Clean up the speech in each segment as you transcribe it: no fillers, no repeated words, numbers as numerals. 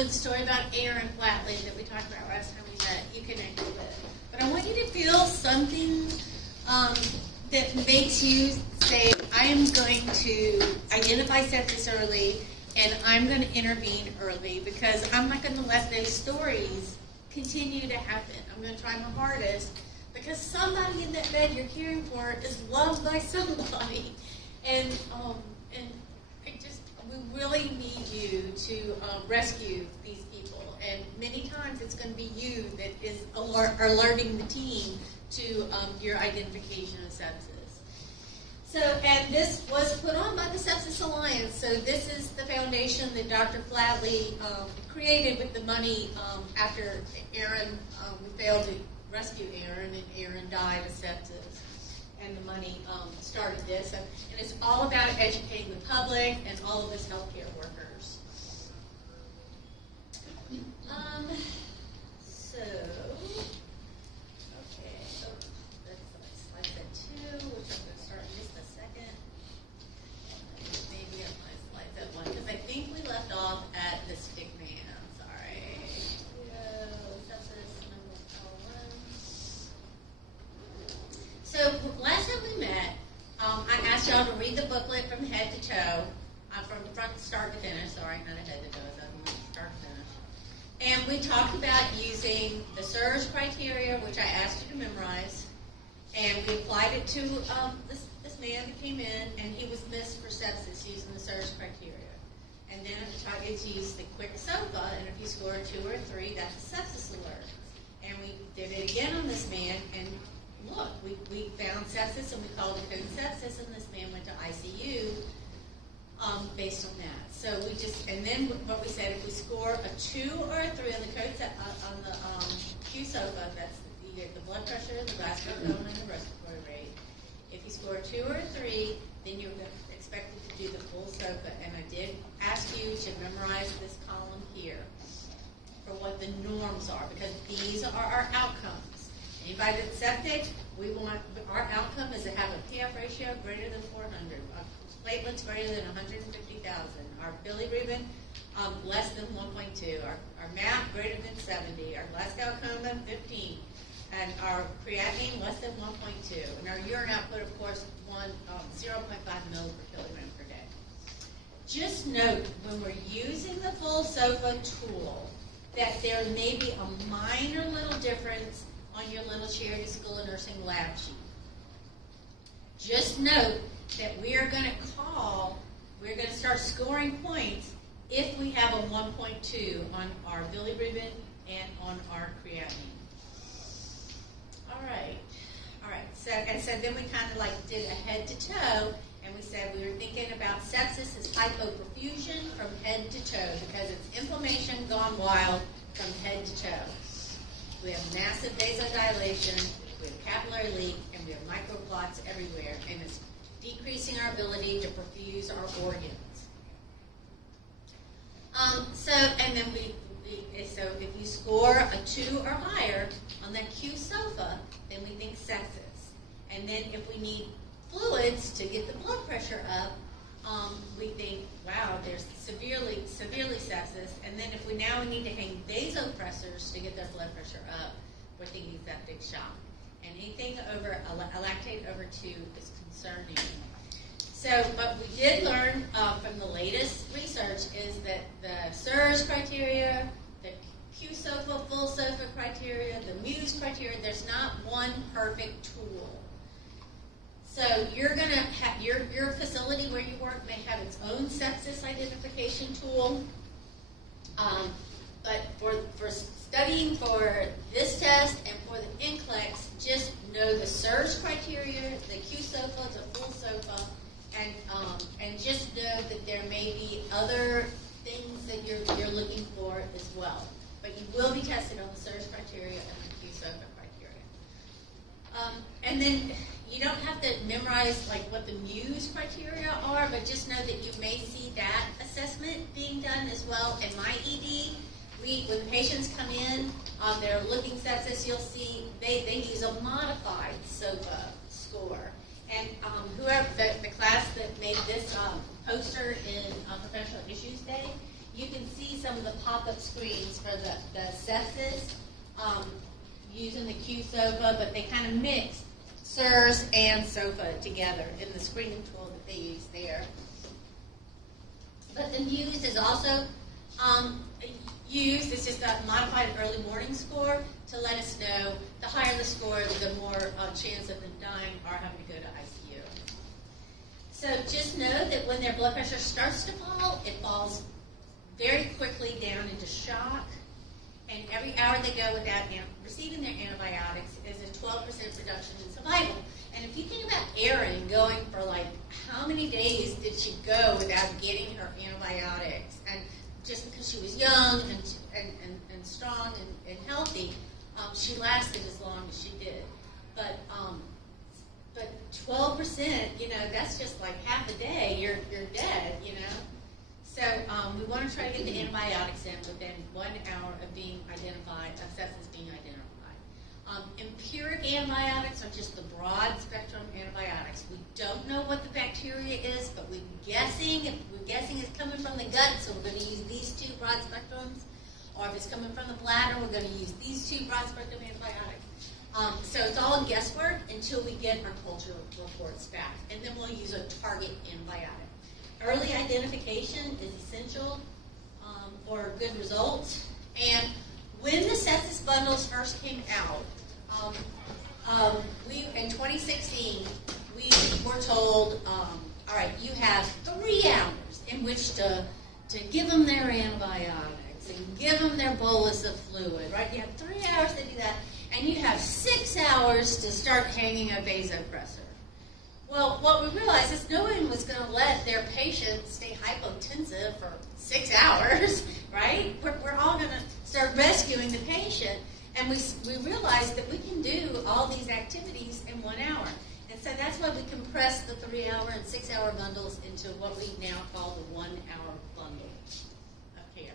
with the story about Aaron Flatley that we talked about last time we met. You connected with. But I want you to feel something that makes you say, I am going to identify sepsis early, and I'm going to intervene early, because I'm not going to let those stories continue to happen. I'm going to try my hardest, because somebody in that bed you're caring for is loved by somebody. And we really need you to rescue these people. And many times it's going to be you that is alerting the team to your identification of sepsis. So, and this was put on by the Sepsis Alliance. So this is the foundation that Dr. Flatley created with the money after Aaron, we failed to rescue Aaron, and Aaron died of sepsis. And the money started this. And it's all about educating the public and all of us healthcare workers. That's slide set 2, which I'm going to start in just a second. Maybe I slide that 1, because I think we left off at the stick man. Sorry. So last time we met, I asked y'all to read the booklet from head to toe, from the front start to finish. Sorry, not a head to toe, it's start to finish. And we talked about using the SIRS criteria, which I asked you to memorize, and we applied it to this man who came in, and he was missed for sepsis using the SIRS criteria. And then I used the quick SOFA, and if you score a 2 or a 3, that's a sepsis alert. And we did it again on this man, and look, we found sepsis, and we called it code sepsis, and this man went to ICU based on that. So we just, and then what we said, if we score a 2 or a 3 on the code on the QSOFA, that's you get the blood pressure, the vascular tone, and the respiratory rate. If you score a 2 or a 3, then you're expected to do the full SOFA. And I did ask you to memorize this column here for what the norms are, because these are our outcomes. Anybody that's septic, we want our outcome is to have a PF ratio greater than 400, platelets greater than 150,000, our bilirubin less than 1.2, our MAP greater than 70, our Glasgow coma 15, and our creatinine less than 1.2, and our urine output, of course, 0.5 mil per kilogram per day. Just note, when we're using the full SOFA tool, that there may be a minor little difference on your little Charity School of Nursing lab sheet. Just note that we are going to start scoring points if we have a 1.2 on our bilirubin and on our creatinine. All right. So then we kind of like did a head to toe, and we said we were thinking about sepsis as hypoperfusion from head to toe, because it's inflammation gone wild from head to toe. We have massive vasodilation, we have capillary leak, and we have microclots everywhere, and it's decreasing our ability to perfuse our organs. So if you score a 2 or higher on that QSOFA, then we think sepsis. And then if we need fluids to get the blood pressure up, we think, wow, there's severely sepsis. And then if we need to hang vasopressors to get their blood pressure up, we're thinking septic shock. And anything over a lactate over 2 is concerning. So, but we did learn from the latest research is that the SIRS criteria, the QSOFA, full SOFA criteria, the MUSE criteria, there's not one perfect tool. So you're going to have your facility where you work may have its own sepsis identification tool. But for studying for this test and for the NCLEX, just know the SIRS criteria, the QSOFA, the full SOFA, and just know that there may be other things that you're looking for as well. But you will be tested on the SIRS criteria and the QSOFA criteria. And then you don't have to memorize like what the MUSE criteria are, but just know that you may see that assessment being done as well. In my ED, when the patients come in, they're looking sepsis, you'll see they use a modified SOFA score. And whoever the class that made this poster in Professional Issues Day, you can see some of the pop-up screens for the sepsis using the Q-SOFA, but they kind of mix SIRS and SOFA together in the screening tool that they use there. But the Muse is also used. It's just a modified early warning score to let us know the higher the score, the more chance of them dying or having to go to ICU. So just know that when their blood pressure starts to fall, it falls very quickly down into shock. And every hour they go without receiving their antibiotics is a 12% reduction in survival. And if you think about Erin going for like, how many days did she go without getting her antibiotics? And just because she was young and strong and healthy, she lasted as long as she did. But 12%, that's just like half a day. You're dead, So we want to try to get the antibiotics in within 1 hour of being identified, of sepsis being identified. Empiric antibiotics are just the broad spectrum antibiotics. We don't know what the bacteria is, but we're guessing. If we're guessing it's coming from the gut, so we're going to use these 2 broad spectrums. Or if it's coming from the bladder, we're going to use these 2 broad spectrum antibiotics. So it's all guesswork until we get our culture reports back. And then we'll use a target antibiotic. Early identification is essential for good results. And when the sepsis bundles first came out, we in 2016, we were told, all right, you have 3 hours in which to give them their antibiotics and give them their bolus of fluid, right? You have 3 hours to do that, and you have 6 hours to start hanging a vasopressor. Well, what we realized is no one was going to let their patients stay hypotensive for 6 hours, right? We're all going to start rescuing the patient, and we realized that we can do all these activities in 1 hour. And so that's why we compressed the 3-hour and 6-hour bundles into what we now call the 1-hour bundle of care.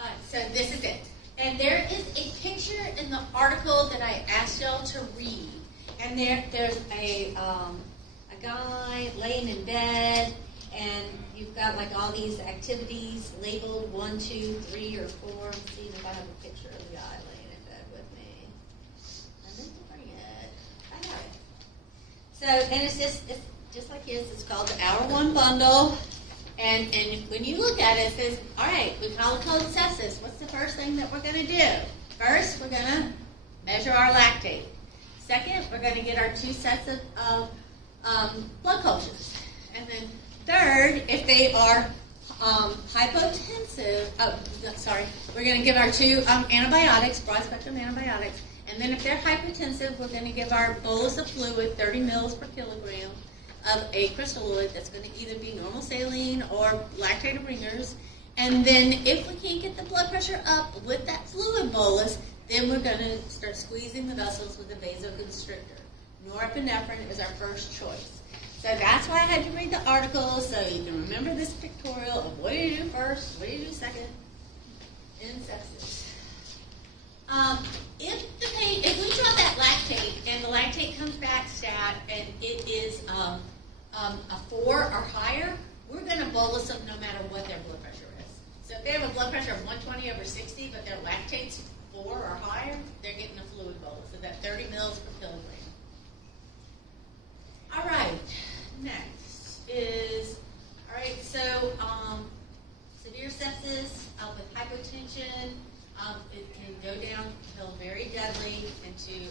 All right, so this is it. And there is a picture in the article that I asked y'all to read. And there's a guy laying in bed, and you've got like all these activities labeled 1, 2, 3, or 4. Let's see if I have a picture of the guy laying in bed with me. I meant to bring it. I got it. So, and it's just like his. It's called the Hour 1 Bundle. And when you look at it, it says, all right, we call it code sepsis. What's the first thing that we're going to do? First, we're going to measure our lactate. Second, we're going to get our 2 sets of blood cultures. And then third, if they are hypotensive, we're going to give our 2 antibiotics, broad-spectrum antibiotics. And then if they're hypotensive, we're going to give our bolus of fluid, 30 mils per kilogram, of a crystalloid that's going to either be normal saline or lactate ringers. And then if we can't get the blood pressure up with that fluid bolus, then we're going to start squeezing the vessels with a vasoconstrictor. Norepinephrine is our first choice. So that's why I had to read the article, so you can remember this pictorial of what do you do first, what do you do second in sepsis. If we draw that lactate and the lactate comes back stat and it is a 4 or higher, we're going to bolus them no matter what their blood pressure is. So if they have a blood pressure of 120/60, but their lactate's 4 or higher, they're getting a fluid bolus, so that 30 mils per kilogram. All right, next is, so severe sepsis with hypotension. It can go downhill very deadly into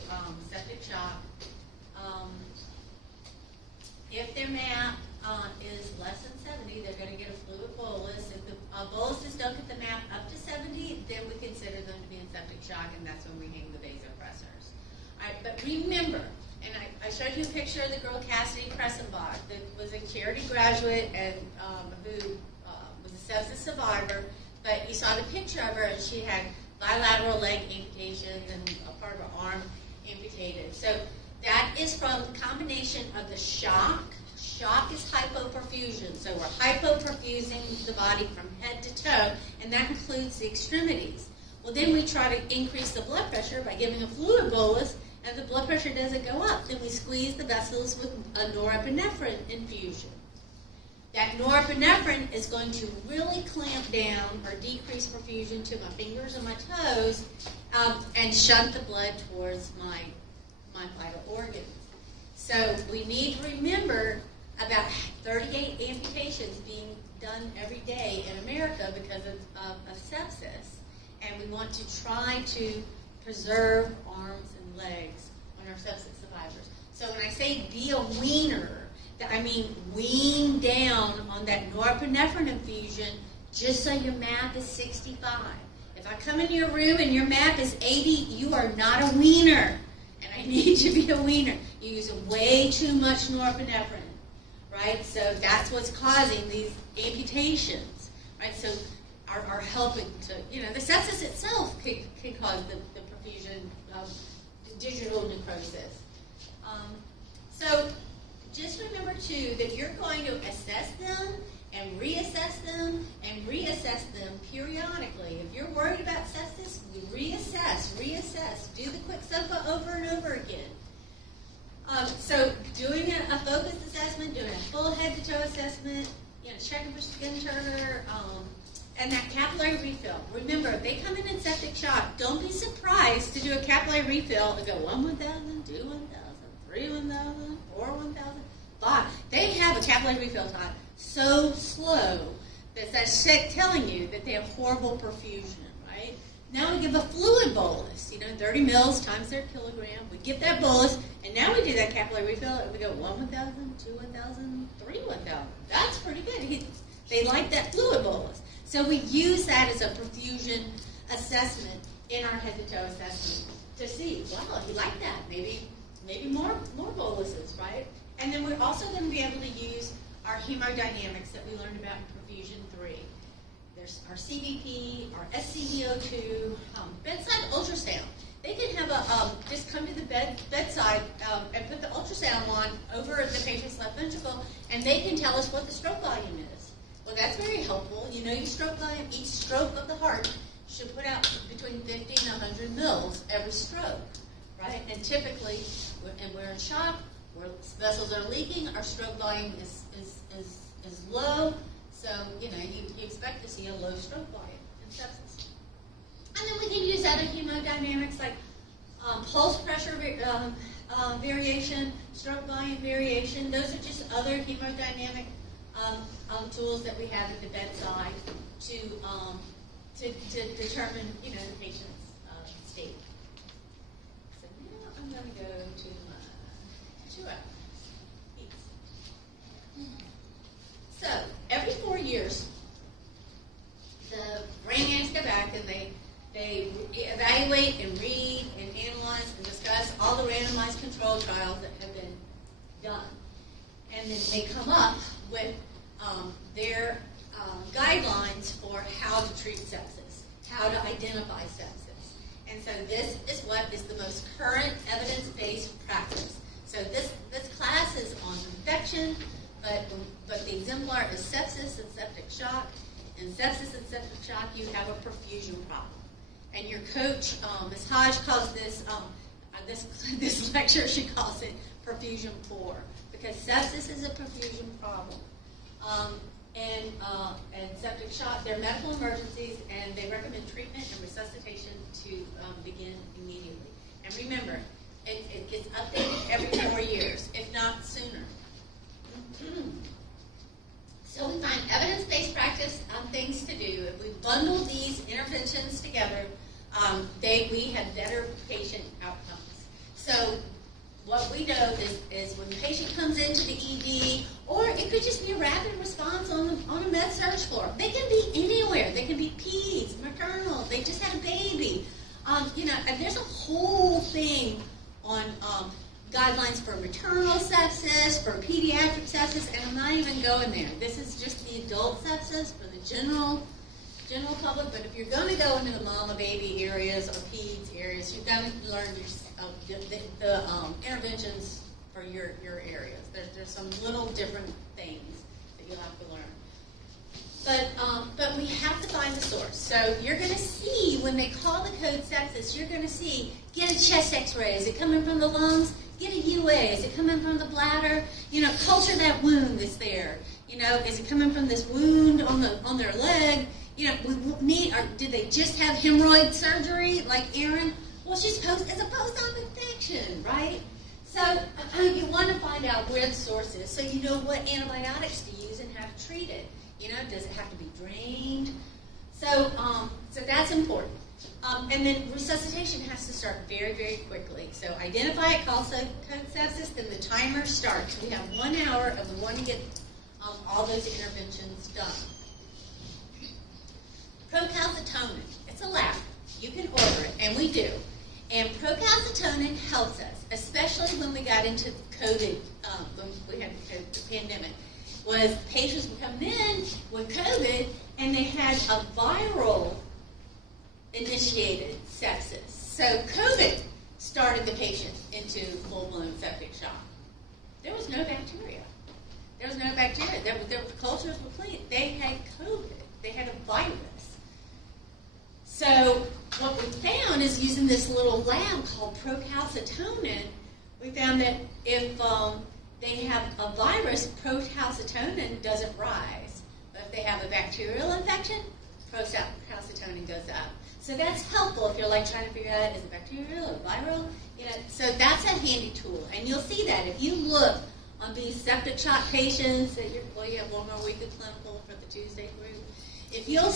septic shock. If their MAP is less than 70, they're going to get a fluid bolus. If the boluses don't get the MAP up to 70, then we consider them to be in septic shock, and that's when we hang the vasopressors. All right, but remember, and I showed you a picture of the girl Cassidy Pressenbach that was a charity graduate and who was a sepsis survivor. But you saw the picture of her, and she had bilateral leg amputations and a part of her arm amputated. So that is from the combination of the shock. Shock is hypoperfusion. So we're hypoperfusing the body from head to toe, and that includes the extremities. Well, then we try to increase the blood pressure by giving a fluid bolus, and the blood pressure doesn't go up, then we squeeze the vessels with a norepinephrine infusion. That norepinephrine is going to really clamp down or decrease perfusion to my fingers and my toes and shunt the blood towards my vital organs. So we need to remember about 38 amputations being done every day in America because of sepsis. And we want to try to preserve arms and legs on our sepsis survivors. So when I say be a weaner, I mean wean down on that norepinephrine infusion just so your MAP is 65. If I come in your room and your MAP is 80, you are not a weaner. And I need to be a weaner. You use way too much norepinephrine, right? So that's what's causing these amputations, right? So are helping to, the sepsis itself can cause the perfusion of digital necrosis. So just remember, too, that you're going to assess them and reassess them periodically. If you're worried about sepsis, reassess. Do the quick SOFA over and over again. So doing a focused assessment, doing a full head-to-toe assessment, checking for skin turner, and that capillary refill. Remember, if they come in septic shock, don't be surprised to do a capillary refill and go 1 1,000, 2 1,000, 3 1,000, 4 1,000, 5. They have a capillary refill time so slow that that's telling you that they have horrible perfusion, right? Now we give a fluid bolus, 30 mils times their kilogram. We give that bolus, and now we do that capillary refill, and we go 1 1,000, 2 1,000, 3 1,000. That's pretty good. They like that fluid bolus. So we use that as a perfusion assessment in our head-to-toe assessment to see, wow, he liked that. Maybe more boluses, right? And then we're also going to be able to use our hemodynamics that we learned about in Perfusion 3. There's our CVP, our SCVO2, bedside ultrasound. They can have just come to the bedside and put the ultrasound on over the patient's left ventricle, and they can tell us what the stroke volume is. Well, that's very helpful. Your stroke volume, each stroke of the heart should put out between 50 and 100 mils every stroke, right? And typically, and we're in shock, where vessels are leaking, our stroke volume is low, so, you expect to see a low stroke volume in sepsis. And then we can use other hemodynamics like pulse pressure variation, stroke volume variation. Those are just other hemodynamic tools that we have at the bedside to determine, the patient's state. So now I'm going to go to my 2 hours. So every 4 years, the brain ants go back and they evaluate and read and analyze and discuss all the randomized control trials that have been done. And then they come up with their guidelines for how to treat sepsis, how to identify sepsis. And so this is what is the most current evidence-based practice. So this class is on infection, but the exemplar is sepsis and septic shock. In sepsis and septic shock, you have a perfusion problem. And your coach, Ms. Hodge, calls this lecture, she calls it perfusion poor, because sepsis is a perfusion problem. And septic shock, they're medical emergencies, and they recommend treatment and resuscitation to begin immediately. And remember, it gets updated every 4 years, if not sooner. So we find evidence-based practice things to do. If we bundle these interventions together, we have better patient outcomes. So what we know is when the patient comes into the ED, or it could just be a rapid response on a med-surg floor. They can be anywhere. They can be peds, maternal. They just had a baby. And there's a whole thing on guidelines for maternal sepsis, for pediatric sepsis, and I'm not even going there. This is just the adult sepsis for the general public, but if you're going to go into the mama baby areas or peds areas, you've got to learn the interventions for your areas. There's some little different things that you'll have to learn. But we have to find the source. So you're going to see when they call the code sepsis, you're going to see, get a chest x-ray. Is it coming from the lungs? Get a UA. Is it coming from the bladder? Culture that wound that's there. Is it coming from this wound on their leg? Did they just have hemorrhoid surgery like Erin? Well, it's a post-op infection, right? So you want to find out where the source is so you know what antibiotics to use and how to treat it. Does it have to be drained? So that's important. And then resuscitation has to start very, very quickly. So identify it, call code sepsis, then the timer starts. We have 1 hour of we want to get all those interventions done. Procalcitonin. It's a lab. You can order it, and we do. And procalcitonin helps us, especially when we got into COVID, when we had the pandemic, was patients were coming in with COVID, and they had a viral initiated sepsis. So COVID started the patient into full-blown septic shock. There was no bacteria. Their cultures were clean. They had COVID. They had a virus. So what we found is using this little lab called procalcitonin, we found that if they have a virus, procalcitonin doesn't rise. But if they have a bacterial infection, procalcitonin goes up. So that's helpful if you're trying to figure out is it bacterial or viral. So that's a handy tool. And you'll see that if you look on these septic shock patients that you have one more week of clinical for the Tuesday group. If you'll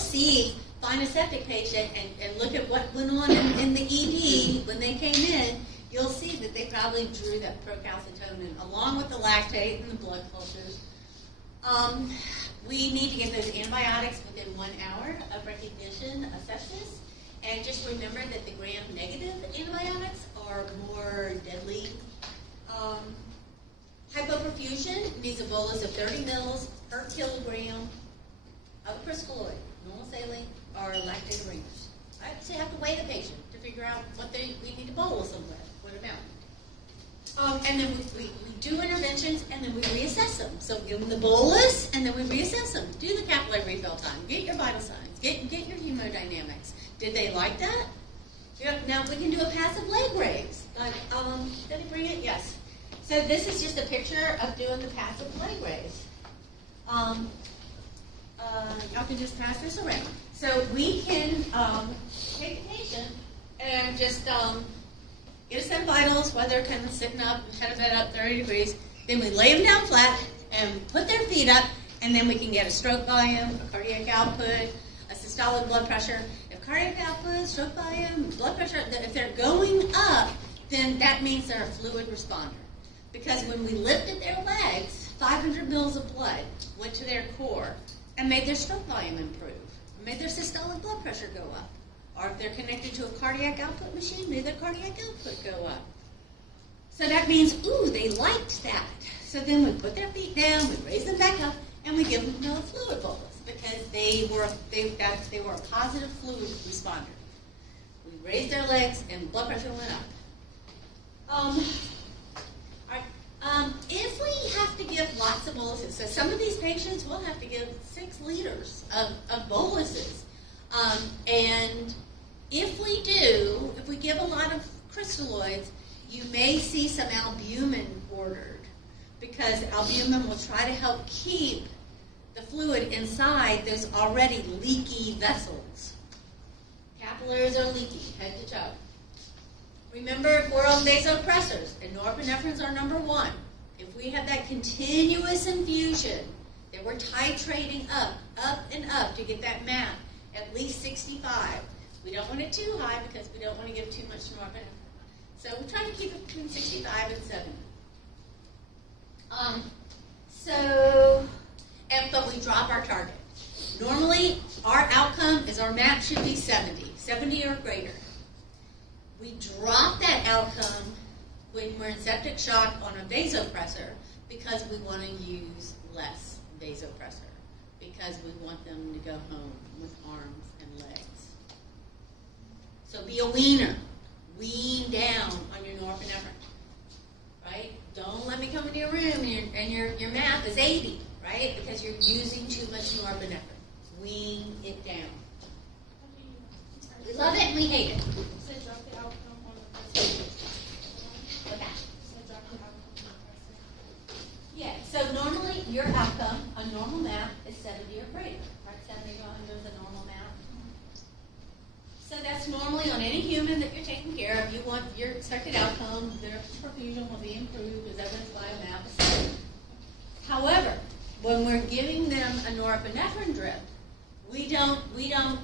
find a septic patient and look at what went on in the ED when they came in, you'll see that they probably drew that procalcitonin along with the lactate and the blood cultures. We need to get those antibiotics within 1 hour of recognition of sepsis. And just remember that the gram-negative antibiotics are more deadly. Hypoperfusion needs a bolus of 30 mils per kilogram of crystalloid, normal saline, or lactate arrangers. Right? So you have to weigh the patient to figure out what we need to bolus them with, what amount. And then we do interventions, and then we reassess them. So give them the bolus, and then we reassess them. Do the capillary refill time. Get your vital signs. Get your hemodynamics. Did they like that? Yep. Now we can do a passive leg raise. Did he bring it? Yes. So this is just a picture of doing the passive leg raise. Y'all can just pass this around. So we can take a patient and just get a set of vitals while they're kind of sitting up, head of bed up 30 degrees. Then we lay them down flat and put their feet up, and then we can get a stroke volume, a cardiac output, a systolic blood pressure. If cardiac output, stroke volume, blood pressure, if they're going up, then that means they're a fluid responder. Because when we lifted their legs, 500 mils of blood went to their core and made their stroke volume improve, made their systolic blood pressure go up. Or if they're connected to a cardiac output machine, made their cardiac output go up. So that means, ooh, they liked that. So then we put their feet down, we raise them back up, and we give them another fluid bolus because they were a positive fluid responder. We raised their legs and blood pressure went up. If we have to give lots of boluses, so some of these patients will have to give 6 liters of boluses. And if we give a lot of crystalloids, you may see some albumin ordered because albumin will try to help keep the fluid inside those already leaky vessels. Capillaries are leaky, head to toe. Remember, we're on vasopressors, and norepinephrines are number 1. If we have that continuous infusion, that we're titrating up, and up to get that MAP at least 65. We don't want it too high because we don't want to give too much norepinephrine. So we're trying to keep it between 65 and 70. But we drop our target. Normally, our outcome is our MAP should be 70 or greater. We drop that outcome when we're in septic shock on a vasopressor because we want to use less vasopressor because we want them to go home with arms and legs. So be a weaner. Wean down on your norepinephrine, right? Don't let me come into your room and your MAP is 80, right? Because you're using too much norepinephrine. Wean it down. We love it. and we hate it. So drop the outcome on the person. What that? So drop the outcome on the person. Yeah, so normally your outcome, a normal map, is 70 or greater, right? 70 to 100 is a normal map. So that's normally on any human that you're taking care of. You want your expected outcome, their perfusion will be improved as evidenced by a map of 70. However, when we're giving them a norepinephrine drip, we don't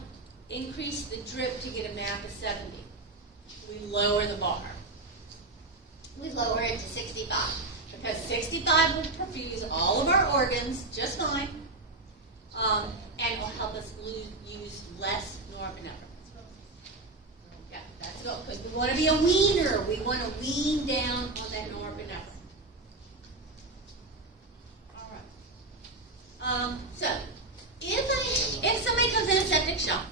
increase the drip to get a map of 70. We lower the bar. We lower it to 65. Because 65 will perfuse all of our organs just fine, and it will help us use less norepinephrine. Yeah, that's good, because we want to be a weaner. We want to wean down on that norepinephrine. All right. So, if somebody comes in a septic shock,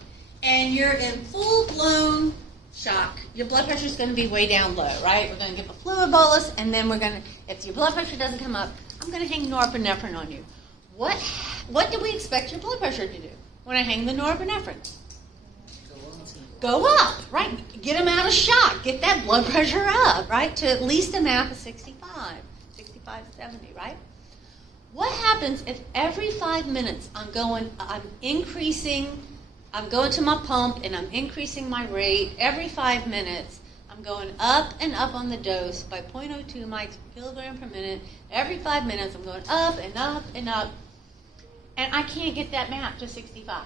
and you're in full-blown shock, your blood pressure is going to be way down low, right? We're going to give a fluid bolus, and then we're going to, if your blood pressure doesn't come up, I'm going to hang norepinephrine on you. What do we expect your blood pressure to do when I hang the norepinephrine? Go up, right? Get them out of shock. Get that blood pressure up, right? To at least a map of 65 to 70, right? What happens if every 5 minutes I'm going to my pump and I'm increasing my rate every 5 minutes? I'm going up and up on the dose by 0.02 mics per kilogram per minute. Every 5 minutes I'm going up and up and up, and I can't get that map to 65.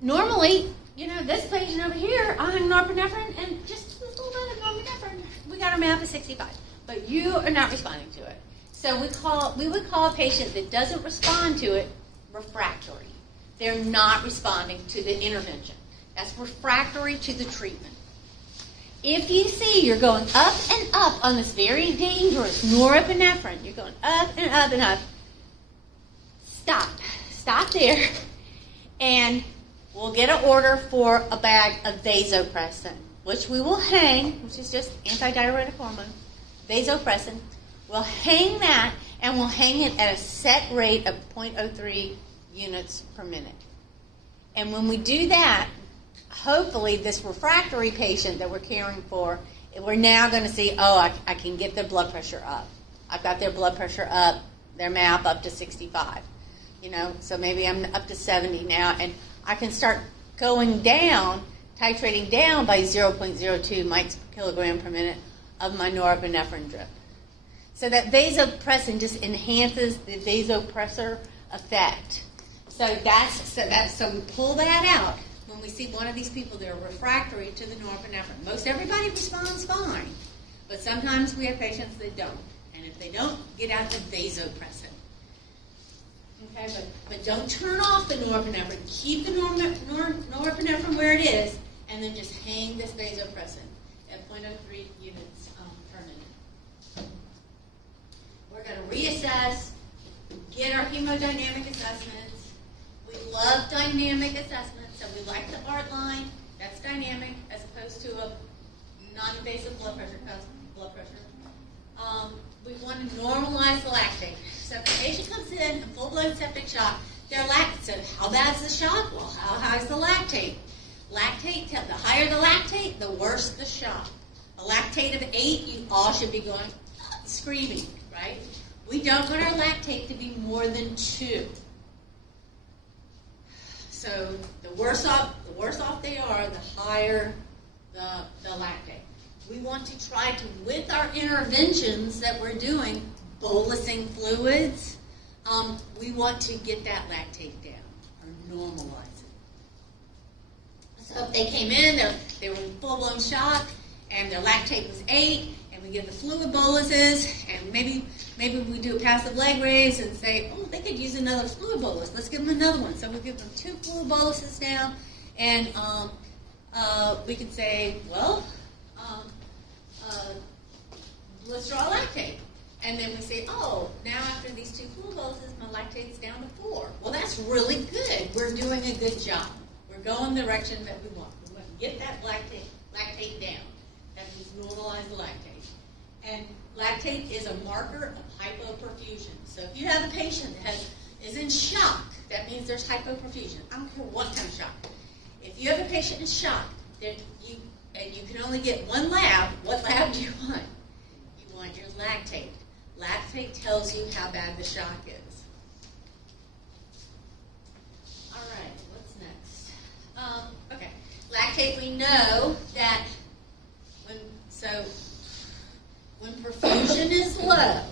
Normally, this patient over here, I hang norepinephrine and just a little bit of norepinephrine. We got our map of 65, but you are not responding to it. So we would call a patient that doesn't respond to it refractory. They're not responding to the intervention. That's refractory to the treatment. If you see you're going up and up on this very dangerous norepinephrine, you're going up and up and up, stop there, and we'll get an order for a bag of vasopressin, which we will hang, which is just antidiuretic hormone, vasopressin. We'll hang that, and we'll hang it at a set rate of 0.03 units per minute. And when we do that, hopefully this refractory patient that we're caring for, we're now going to see, I can get their blood pressure up. I've got their blood pressure up, their MAP up to 65. So maybe I'm up to 70 now, and I can start going down, titrating down by 0.02 mics per kilogram per minute of my norepinephrine drip. So that vasopressin just enhances the vasopressor effect. So we pull that out when we see one of these people that are refractory to the norepinephrine. Most everybody responds fine, but sometimes we have patients that don't. And if they don't, get out the vasopressin. Okay, but don't turn off the norepinephrine. Keep the norepinephrine where it is, and then just hang this vasopressin at 0.03 units per minute. We're going to reassess, get our hemodynamic assessments. We love dynamic assessments, so we like the ART line. That's dynamic as opposed to a non-invasive blood pressure. We want to normalize the lactate. So if the patient comes in full-blown septic shock, their lactate. So how bad is the shock? Well, how high is the lactate? The higher the lactate, the worse the shock. A lactate of 8, you all should be going screaming, right? We don't want our lactate to be more than 2. So the worse off they are, the higher the lactate. We want to try to, with our interventions that we're doing, bolusing fluids, we want to get that lactate down or normalize it. So if they came in, they were in full-blown shock, and their lactate was 8, and we give the fluid boluses, and maybe we do a passive leg raise and say, they could use another fluid bolus. Let's give them another one. So we give them 2 fluid boluses now, and we could say, let's draw lactate. And then we say, now after these 2 fluid boluses, my lactate's down to 4. Well, that's really good. We're doing a good job. We're going the direction that we want. We want to get that lactate down. That means normalize the lactate. And lactate is a marker of hypoperfusion. So if you have a patient that is in shock, that means there's hypoperfusion. I don't care what kind of shock. If if you have a patient in shock, and you can only get one lab, what lab do you want? You want your lactate. Lactate tells you how bad the shock is. All right, what's next? Okay, lactate. We know that when perfusion is low,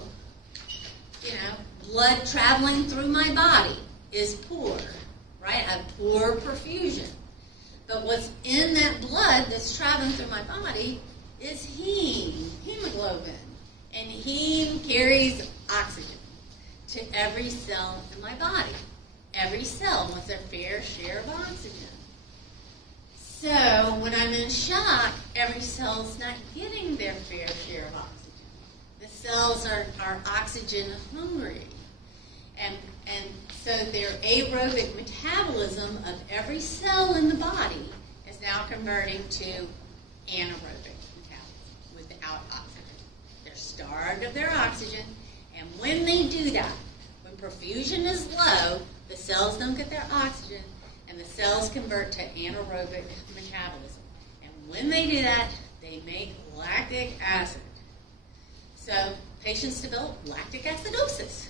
blood traveling through my body is poor, right? I have poor perfusion. But what's in that blood that's traveling through my body is hemoglobin. And heme carries oxygen to every cell in my body. Every cell wants their fair share of oxygen. So when I'm in shock, every cell's not getting their fair share of oxygen. The cells are oxygen hungry. And so their aerobic metabolism of every cell in the body is now converting to anaerobic metabolism without oxygen. They're starved of their oxygen, and when they do that, when perfusion is low, the cells don't get their oxygen, and the cells convert to anaerobic metabolism. And when they do that, they make lactic acid. So patients develop lactic acidosis.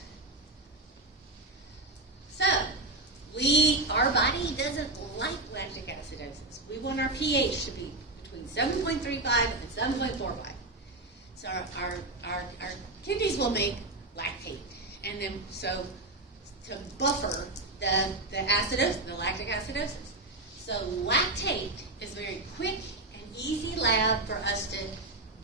So, our body doesn't like lactic acidosis. We want our pH to be between 7.35 and 7.45. So our kidneys will make lactate. And then, so to buffer the acidosis, the lactic acidosis. So lactate is a very quick and easy lab for us to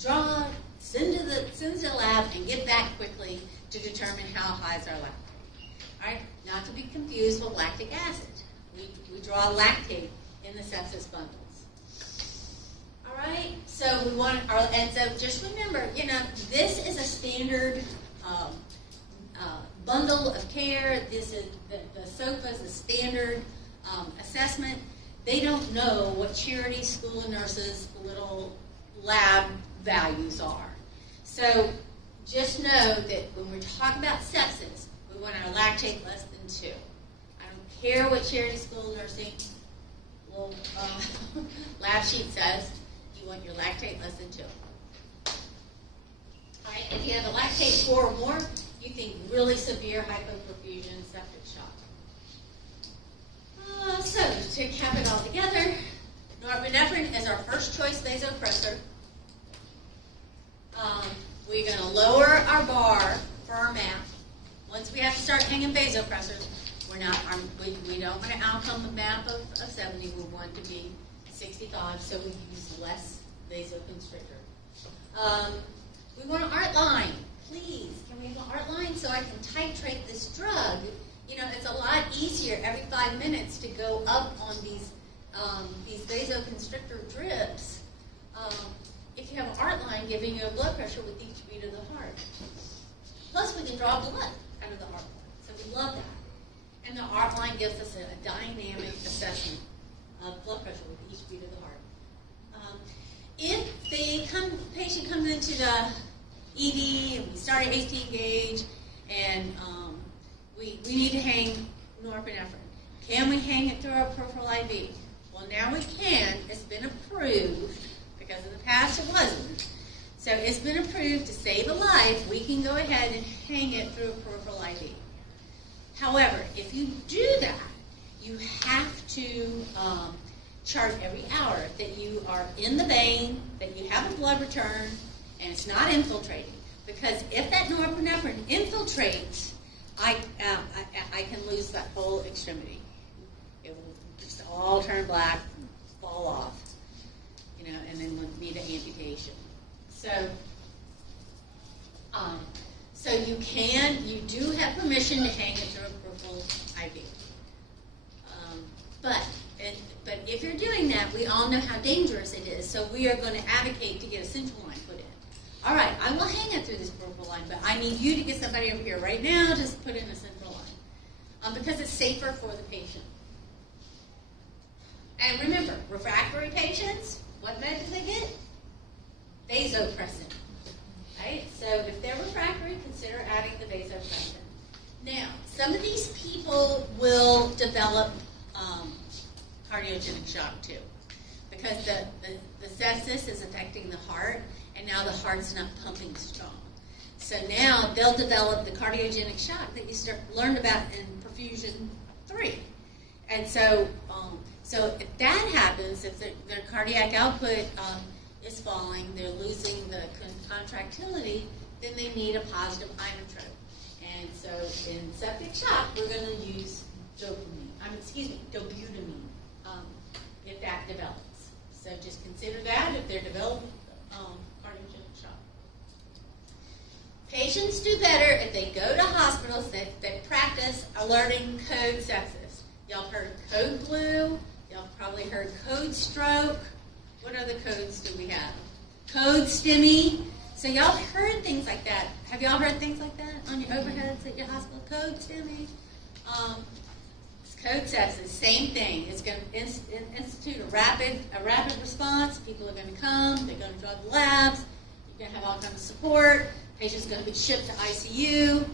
draw, send to the lab and get back quickly to determine how high is our lactate. All right, not to be confused with lactic acid. We draw lactate in the sepsis bundles. All right, so so just remember, this is a standard bundle of care. This is the SOFA is a standard assessment. They don't know what Charity School of Nurses little lab values are. So just know that when we're talking about sepsis, we want our lactate less than 2. I don't care what Charity School of Nursing little lab sheet says. You want your lactate less than 2. All right, if you have a lactate 4 or more, you think really severe hypoperfusion, septic shock. So to cap it all together, norepinephrine is our first choice vasopressor. We're going to lower our bar for our MAP. Once we have to start hanging vasopressors, we don't want an outcome of MAP of 70. We want to be 65, so we use less vasoconstrictor. We want an ART line. Please, can we have an ART line so I can titrate this drug? It's a lot easier every 5 minutes to go up on these vasoconstrictor drips if you have an ART line giving you a blood pressure with each beat of the heart. Plus, we can draw blood out of the ART line, so we love that. And the ART line gives us a dynamic assessment of blood pressure with each beat of the heart. If the patient comes into the ED and we start at 18 gauge and we need to hang norepinephrine, can we hang it through our peripheral IV? Well, now we can. It's been approved because in the past it wasn't. So it's been approved to save a life. We can go ahead and hang it through a peripheral IV. However, if you do that, you have to chart every hour that you are in the vein, that you have a blood return, and it's not infiltrating. Because if that norepinephrine infiltrates, I can lose that whole extremity. It will just all turn black, fall off, and then we'll need an amputation. So you do have permission to hang it through a peripheral IV. But if you're doing that, we all know how dangerous it is. So we are going to advocate to get a central line put in. All right, I will hang it through this peripheral line, but I need you to get somebody over here right now to put in a central line because it's safer for the patient. And remember, refractory patients, what med do they get? Vasopressin. Right? So if they're refractory, consider adding the vasopressin. Now, some of these people will develop cardiogenic shock too. Because the sepsis is affecting the heart, and now the heart's not pumping strong. So now they'll develop the cardiogenic shock that you learned about in perfusion 3. And so, so if that happens, if their cardiac output is falling, they're losing the contractility, then they need a positive inotrope. And so in septic shock, we're going to use dobutamine, if that develops. So just consider that if they're developing cardiogenic shock. Patients do better if they go to hospitals that practice alerting code sepsis. Y'all heard of code blue. Y'all probably heard code stroke. What other codes do we have? Code STEMI. So y'all heard things like that. Have y'all heard things like that on your overheads at your hospital? Code STEMI. Code sepsis, same thing. It's going to institute a rapid response. People are going to come. They're going to draw the labs. You're going to have all kinds of support. Patient's going to be shipped to ICU.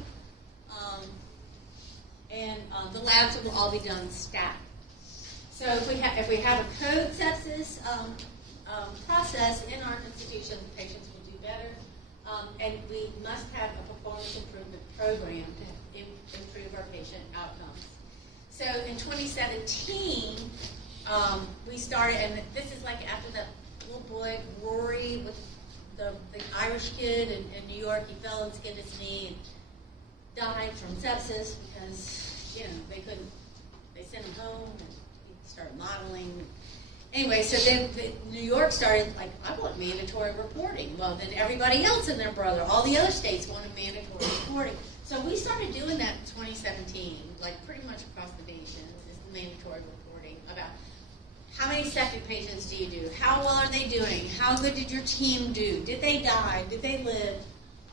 And the labs will all be done stacked. So if we have a code sepsis process in our institution, the patients will do better. And we must have a performance improvement program to improve our patient outcomes. So in 2017, we started, and this is like after that little boy, Rory, with the Irish kid in New York. He fell and skinned his knee and died from sepsis because, they sent him home and he started modeling. Anyway, so then New York started, like, I want mandatory reporting. Well, then everybody else and their brother, all the other states wanted mandatory reporting. So we started doing that in 2017, like pretty much across the nation, is mandatory reporting about how many septic patients do you do? How well are they doing? How good did your team do? Did they die? Did they live?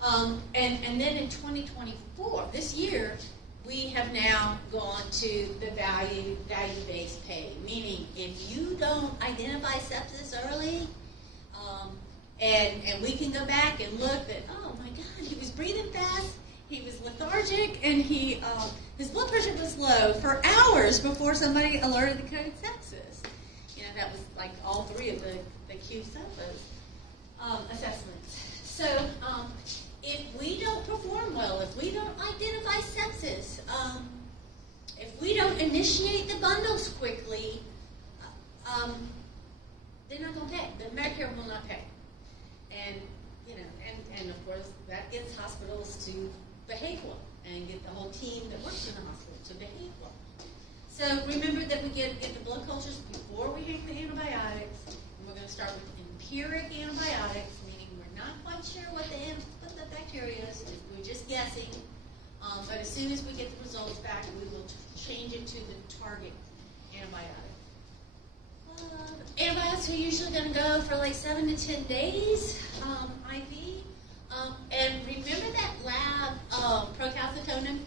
And then in 2024, this year, we have now gone to the value-based pay, meaning if you don't identify sepsis early, and we can go back and look at, oh my God, he was breathing fast, he was lethargic, and his blood pressure was low for hours before somebody alerted the code sepsis. That was like all 3 of the Q-SOFAs assessments. So if we don't perform well, if we don't identify sepsis, if we don't initiate the bundles quickly, they're not going to pay. The Medicare will not pay. And, and of course, that gets hospitals to behave well and get the whole team that works in the hospital to behave well. So remember that we get the blood cultures before we hang the antibiotics. And we're going to start with empiric antibiotics, meaning we're not quite sure what the bacteria is. We're just guessing. But as soon as we get the results back, we will change it to the target antibiotic. Antibiotics are usually going to go for like 7 to 10 days, IV. And remember that lab, procalcitonin?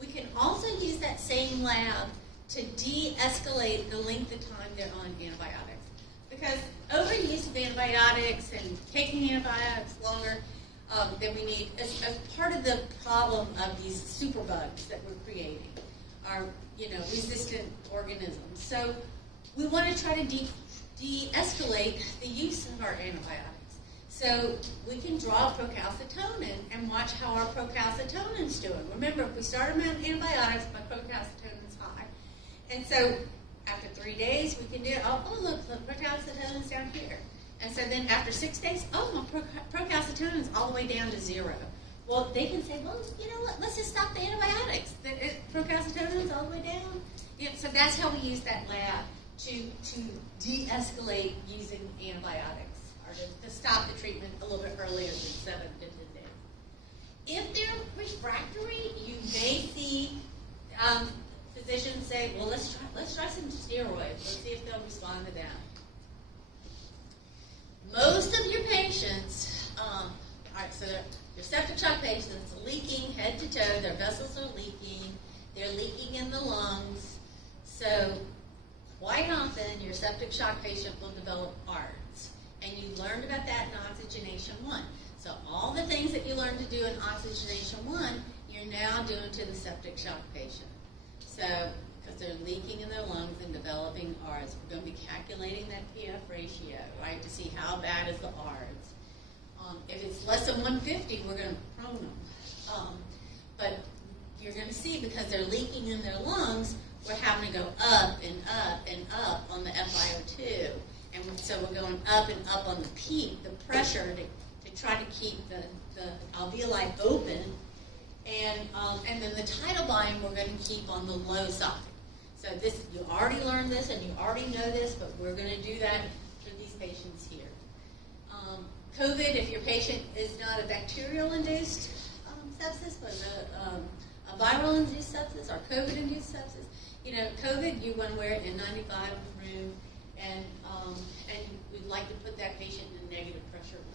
We can also use that same lab to de-escalate the length of time they're on antibiotics. Because overuse of antibiotics and taking antibiotics longer than we need is part of the problem of these superbugs that we're creating, are resistant organisms. So we want to try to de-escalate the use of our antibiotics. So we can draw procalcitonin and watch how our procalcitonin's doing. Remember, if we start them on antibiotics, my procalcitonin's high. And so after 3 days, we can do, oh look, the procalcitonin's down here. And so then after 6 days, oh, my procalcitonin's all the way down to 0. Well, they can say, well, you know what, let's just stop the antibiotics. Procalcitonin's all the way down. So that's how we use that lab to de-escalate using antibiotics, or to stop the treatment a little bit earlier than 7 to 10 days. If they're refractory, you may see physicians say, well, let's try some steroids. Let's see if they'll respond to that. Most of your patients, all right, so your septic shock patients are leaking head to toe. Their vessels are leaking. They're leaking in the lungs. So quite often, your septic shock patient will develop ARDS. And you learned about that in Oxygenation 1. So all the things that you learned to do in Oxygenation 1, you're now doing to the septic shock patient. So because they're leaking in their lungs and developing ARDS. We're going to be calculating that PF ratio, right, to see how bad is the ARDS. If it's less than 150, we're going to prone them. But you're going to see, because they're leaking in their lungs, we're having to go up and up and up on the FiO2. And so we're going up and up on the peak, the pressure, to try to keep the alveoli open. And then the tidal volume we're going to keep on the low side. So this, you already learned this and you already know this, but we're going to do that for these patients here. COVID, if your patient is not a bacterial-induced sepsis, but a viral-induced sepsis or COVID-induced sepsis, you know, COVID, you want to wear it in 95 room, and we'd like to put that patient in a negative pressure room.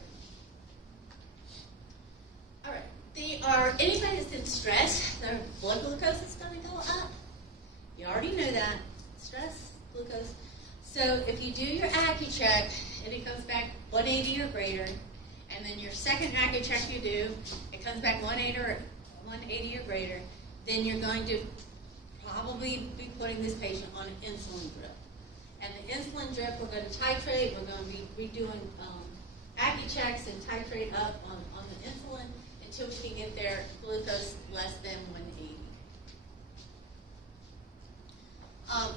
All right. Anybody that's in stress, their blood glucose is going to go up. You already know that. Stress, glucose. So if you do your AccuCheck and it comes back 180 or greater, and then your second AccuCheck you do, it comes back 180 or greater, then you're going to probably be putting this patient on an insulin drip. And the insulin drip, we're going to titrate. We're going to be redoing AccuChecks and titrate up on the insulin until we can get their glucose less than 180.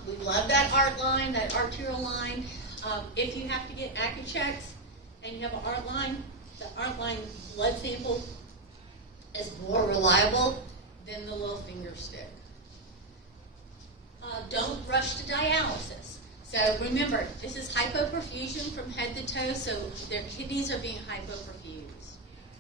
We love that ART line, that arterial line. If you have to get AccuChecks and you have an ART line, the ART line blood sample is more reliable than the little finger stick. Don't rush to dialysis. So remember, this is hypoperfusion from head to toe, so their kidneys are being hypoperfused,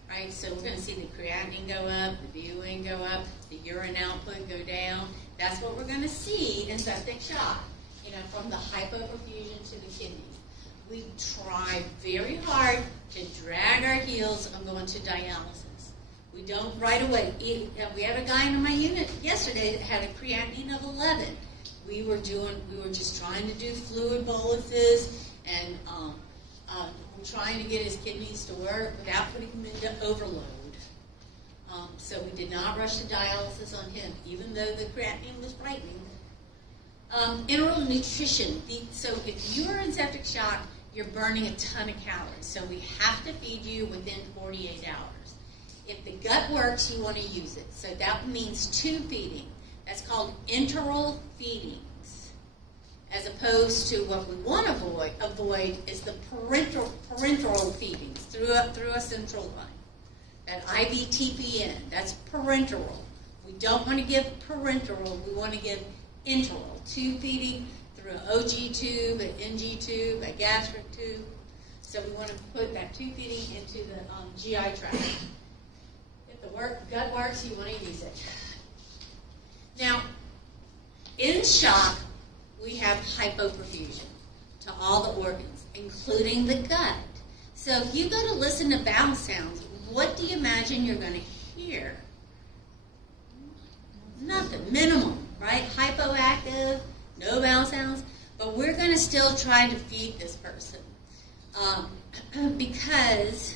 right? So we're going to see the creatinine go up, the BUN go up, the urine output go down. That's what we're going to see in septic shock, you know, from the hypoperfusion to the kidneys. We try very hard to drag our heels on going to dialysis. We don't right away. We had a guy in my unit yesterday that had a creatinine of 11. We were just trying to do fluid boluses and trying to get his kidneys to work without putting him into overload. So we did not rush to dialysis on him, even though the creatinine was frightening. Enteral nutrition. So if you are in septic shock, you're burning a ton of calories. So we have to feed you within 48 hours. If the gut works, you want to use it. So that means tube feeding. That's called enteral feedings. As opposed to what we want to avoid is the parenteral feedings through a central line. That IVTPN, that's parenteral. We don't want to give parenteral, we want to give enteral. Tube feeding through an OG tube, an NG tube, a gastric tube. So we want to put that tube feeding into the GI tract. If the gut works, you want to use it. Now, in shock, we have hypoperfusion to all the organs, including the gut. So if you go to listen to bowel sounds, what do you imagine you're going to hear? Nothing, minimal, right? Hypoactive, no bowel sounds. But we're going to still try to feed this person because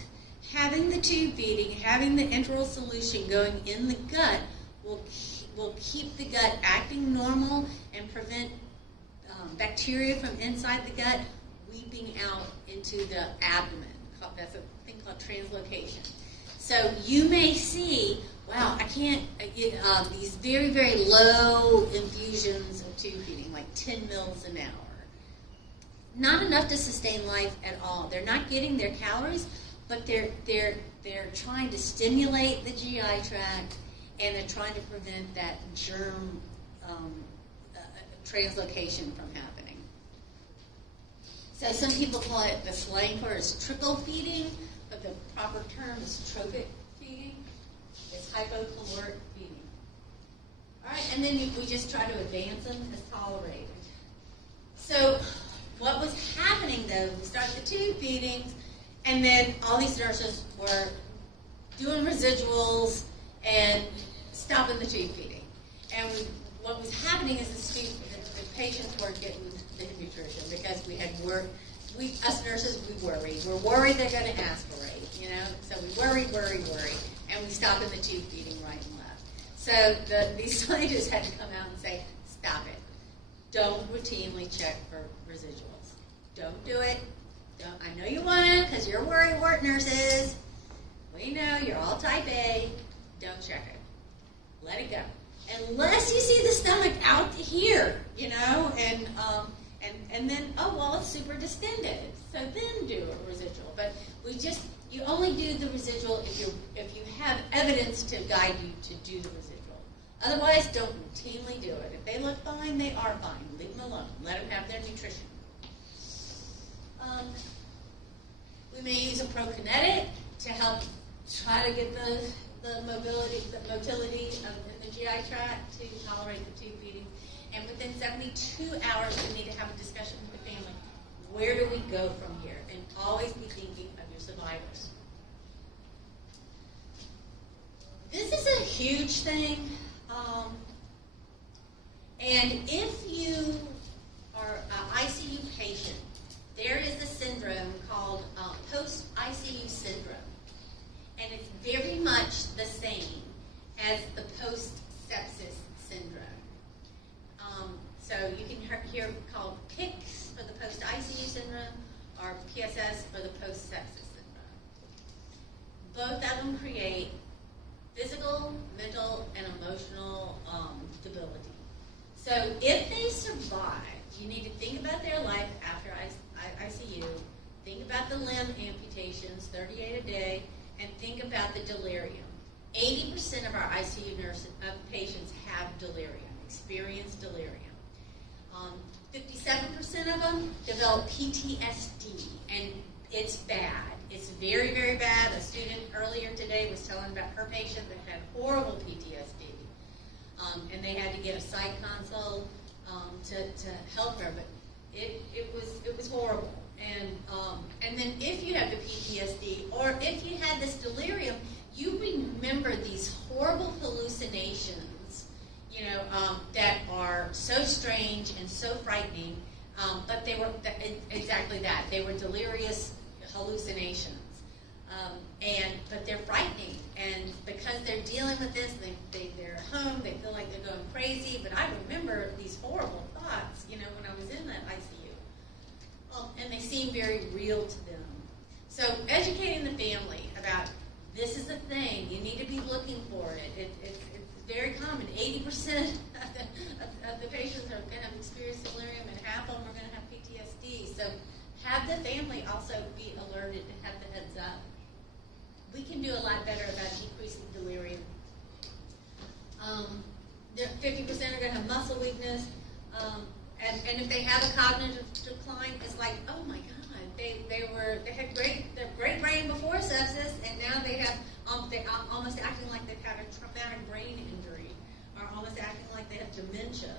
having the tube feeding, having the enteral solution going in the gut will keep the gut acting normal and prevent bacteria from inside the gut weeping out into the abdomen. That's a thing called translocation. So you may see, wow, I can't get these very, very low infusions of tube feeding, like 10 mils an hour. Not enough to sustain life at all. They're not getting their calories, but they're trying to stimulate the GI tract, and they're trying to prevent that germ translocation from happening. So some people call it, the slang for it is trickle feeding, but the proper term is trophic feeding. It's hypocaloric feeding. All right, and then we just try to advance them as tolerated. So what was happening, though, we started the tube feedings, and then all these nurses were doing residuals and stopping the tube feeding. And what was happening is the patients weren't getting the nutrition because we had work. Us nurses, we worry. We're worried they're going to aspirate, you know. So we worry, and we stopped the tube feeding right and left. So these scientists had to come out and say, stop it. don't routinely check for residuals. Don't do it. I know you want to because you're worrywart nurses. We know you're all type A. Don't check it. Let it go. Unless you see the stomach out to here, and then, oh, well, it's super distended. So then do a residual. But you only do the residual if you have evidence to guide you to do the residual. Otherwise, don't routinely do it. If they look fine, they are fine. Leave them alone. Let them have their nutrition. We may use a prokinetic to help try to get the motility in the GI tract to tolerate the tube feeding. And within 72 hours, we need to have a discussion with the family. Where do we go from here? And always be thinking of your survivors. This is a huge thing. And if you are an ICU patient, there is a syndrome called post-ICU syndrome. And it's very much the same as the post-sepsis syndrome. So you can hear called PICS for the post-ICU syndrome or PSS for the post-sepsis syndrome. Both of them create physical, mental, and emotional debility. So if they survive, you need to think about their life after ICU, think about the limb amputations, 38 a day, and think about the delirium. 80% of our ICU patients have delirium, experience delirium. 57% of them develop PTSD, and it's bad. It's very, very bad. A student earlier today was telling about her patient that had horrible PTSD, and they had to get a psych consult to help her, but it was horrible. And then if you have the PTSD, or if you had this delirium, you remember these horrible hallucinations, that are so strange and so frightening, but they were exactly that. They were delirious hallucinations, but they're frightening. And because they're dealing with this, they're at home, they feel like they're going crazy. But I remember these horrible thoughts, when I was in that ICU. And they seem very real to them. So educating the family about this is a thing, you need to be looking for it. It's very common. 80% of the patients are going to have experienced delirium, and half of them are going to have PTSD. So have the family also be alerted and have the heads up. We can do a lot better about decreasing delirium. 50% are going to have muscle weakness. And if they have a cognitive decline, it's like, oh my God, they had great brain before sepsis, and now they're almost acting like they've had a traumatic brain injury, or almost acting like they have dementia,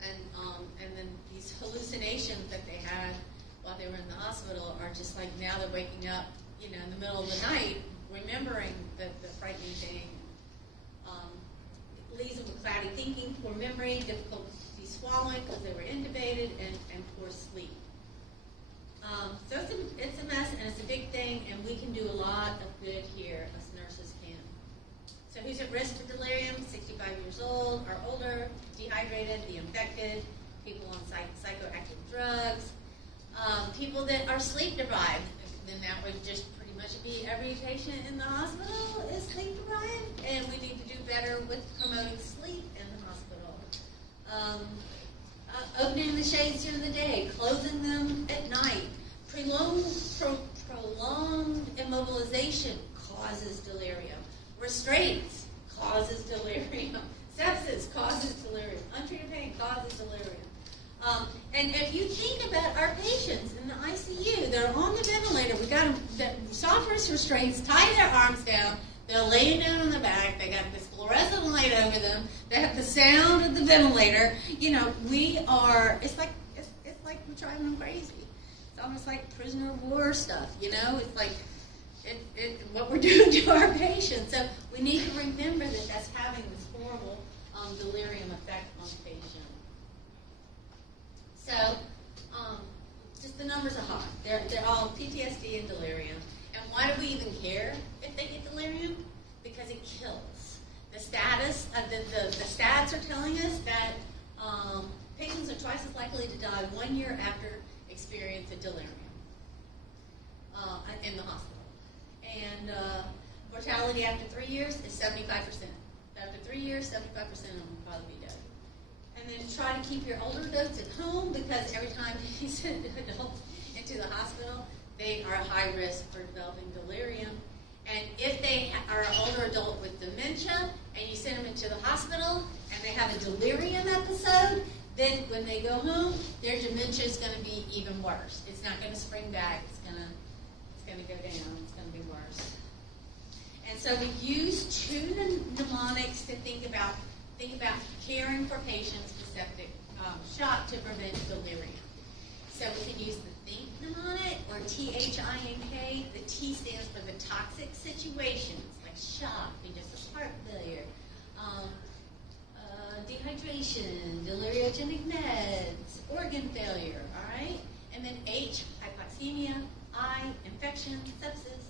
and then these hallucinations that they had while they were in the hospital are just like now they're waking up, in the middle of the night, remembering the frightening thing. Leaves them with cloudy thinking, poor memory, difficulty swallowing because they were intubated, and poor sleep. So it's a mess, and it's a big thing, and we can do a lot of good here, as nurses can. So who's at risk for delirium? 65 years old or older, dehydrated, the infected, people on psychoactive drugs, people that are sleep deprived. Then that would just pretty much be every patient in the hospital is sleep deprived, and we need to do better with promoting sleep in the hospital. Opening the shades during the day, closing them at night. Prolonged immobilization causes delirium. Restraints causes delirium. Sepsis causes delirium. Untreated pain causes delirium. And if you think about our patients in the ICU, they're on the ventilator. We got them, soft wrist restraints, tie their arms down. They're laying down on the back. They got this fluorescent light over them. They have the sound of the ventilator. It's like we're driving them crazy. It's almost like prisoner of war stuff. It's like what we're doing to our patients. So we need to remember that that's having this horrible delirium effect on the patient. So just the numbers are high. They're all PTSD and delirium. And why do we even care if they get delirium? Because it kills. The stats are telling us that patients are twice as likely to die 1 year after experiencing delirium in the hospital. And mortality after 3 years is 75%. After 3 years, 75% of them will probably be dead. And then try to keep your older adults at home, because every time you send adults into the hospital, they are at high risk for developing delirium. And if they are an older adult with dementia, and you send them into the hospital, and they have a delirium episode, then when they go home, their dementia is going to be even worse. It's not going to spring back. It's going to go down. It's going to be worse. And so we use two mnemonics to think about caring for patients with septic shock to prevent delirium. So we can use the think mnemonic, or THINK. The T stands for the toxic situations, like shock, because of heart failure, dehydration, deliriogenic meds, organ failure, all right? And then H, hypoxemia, I, infection, sepsis,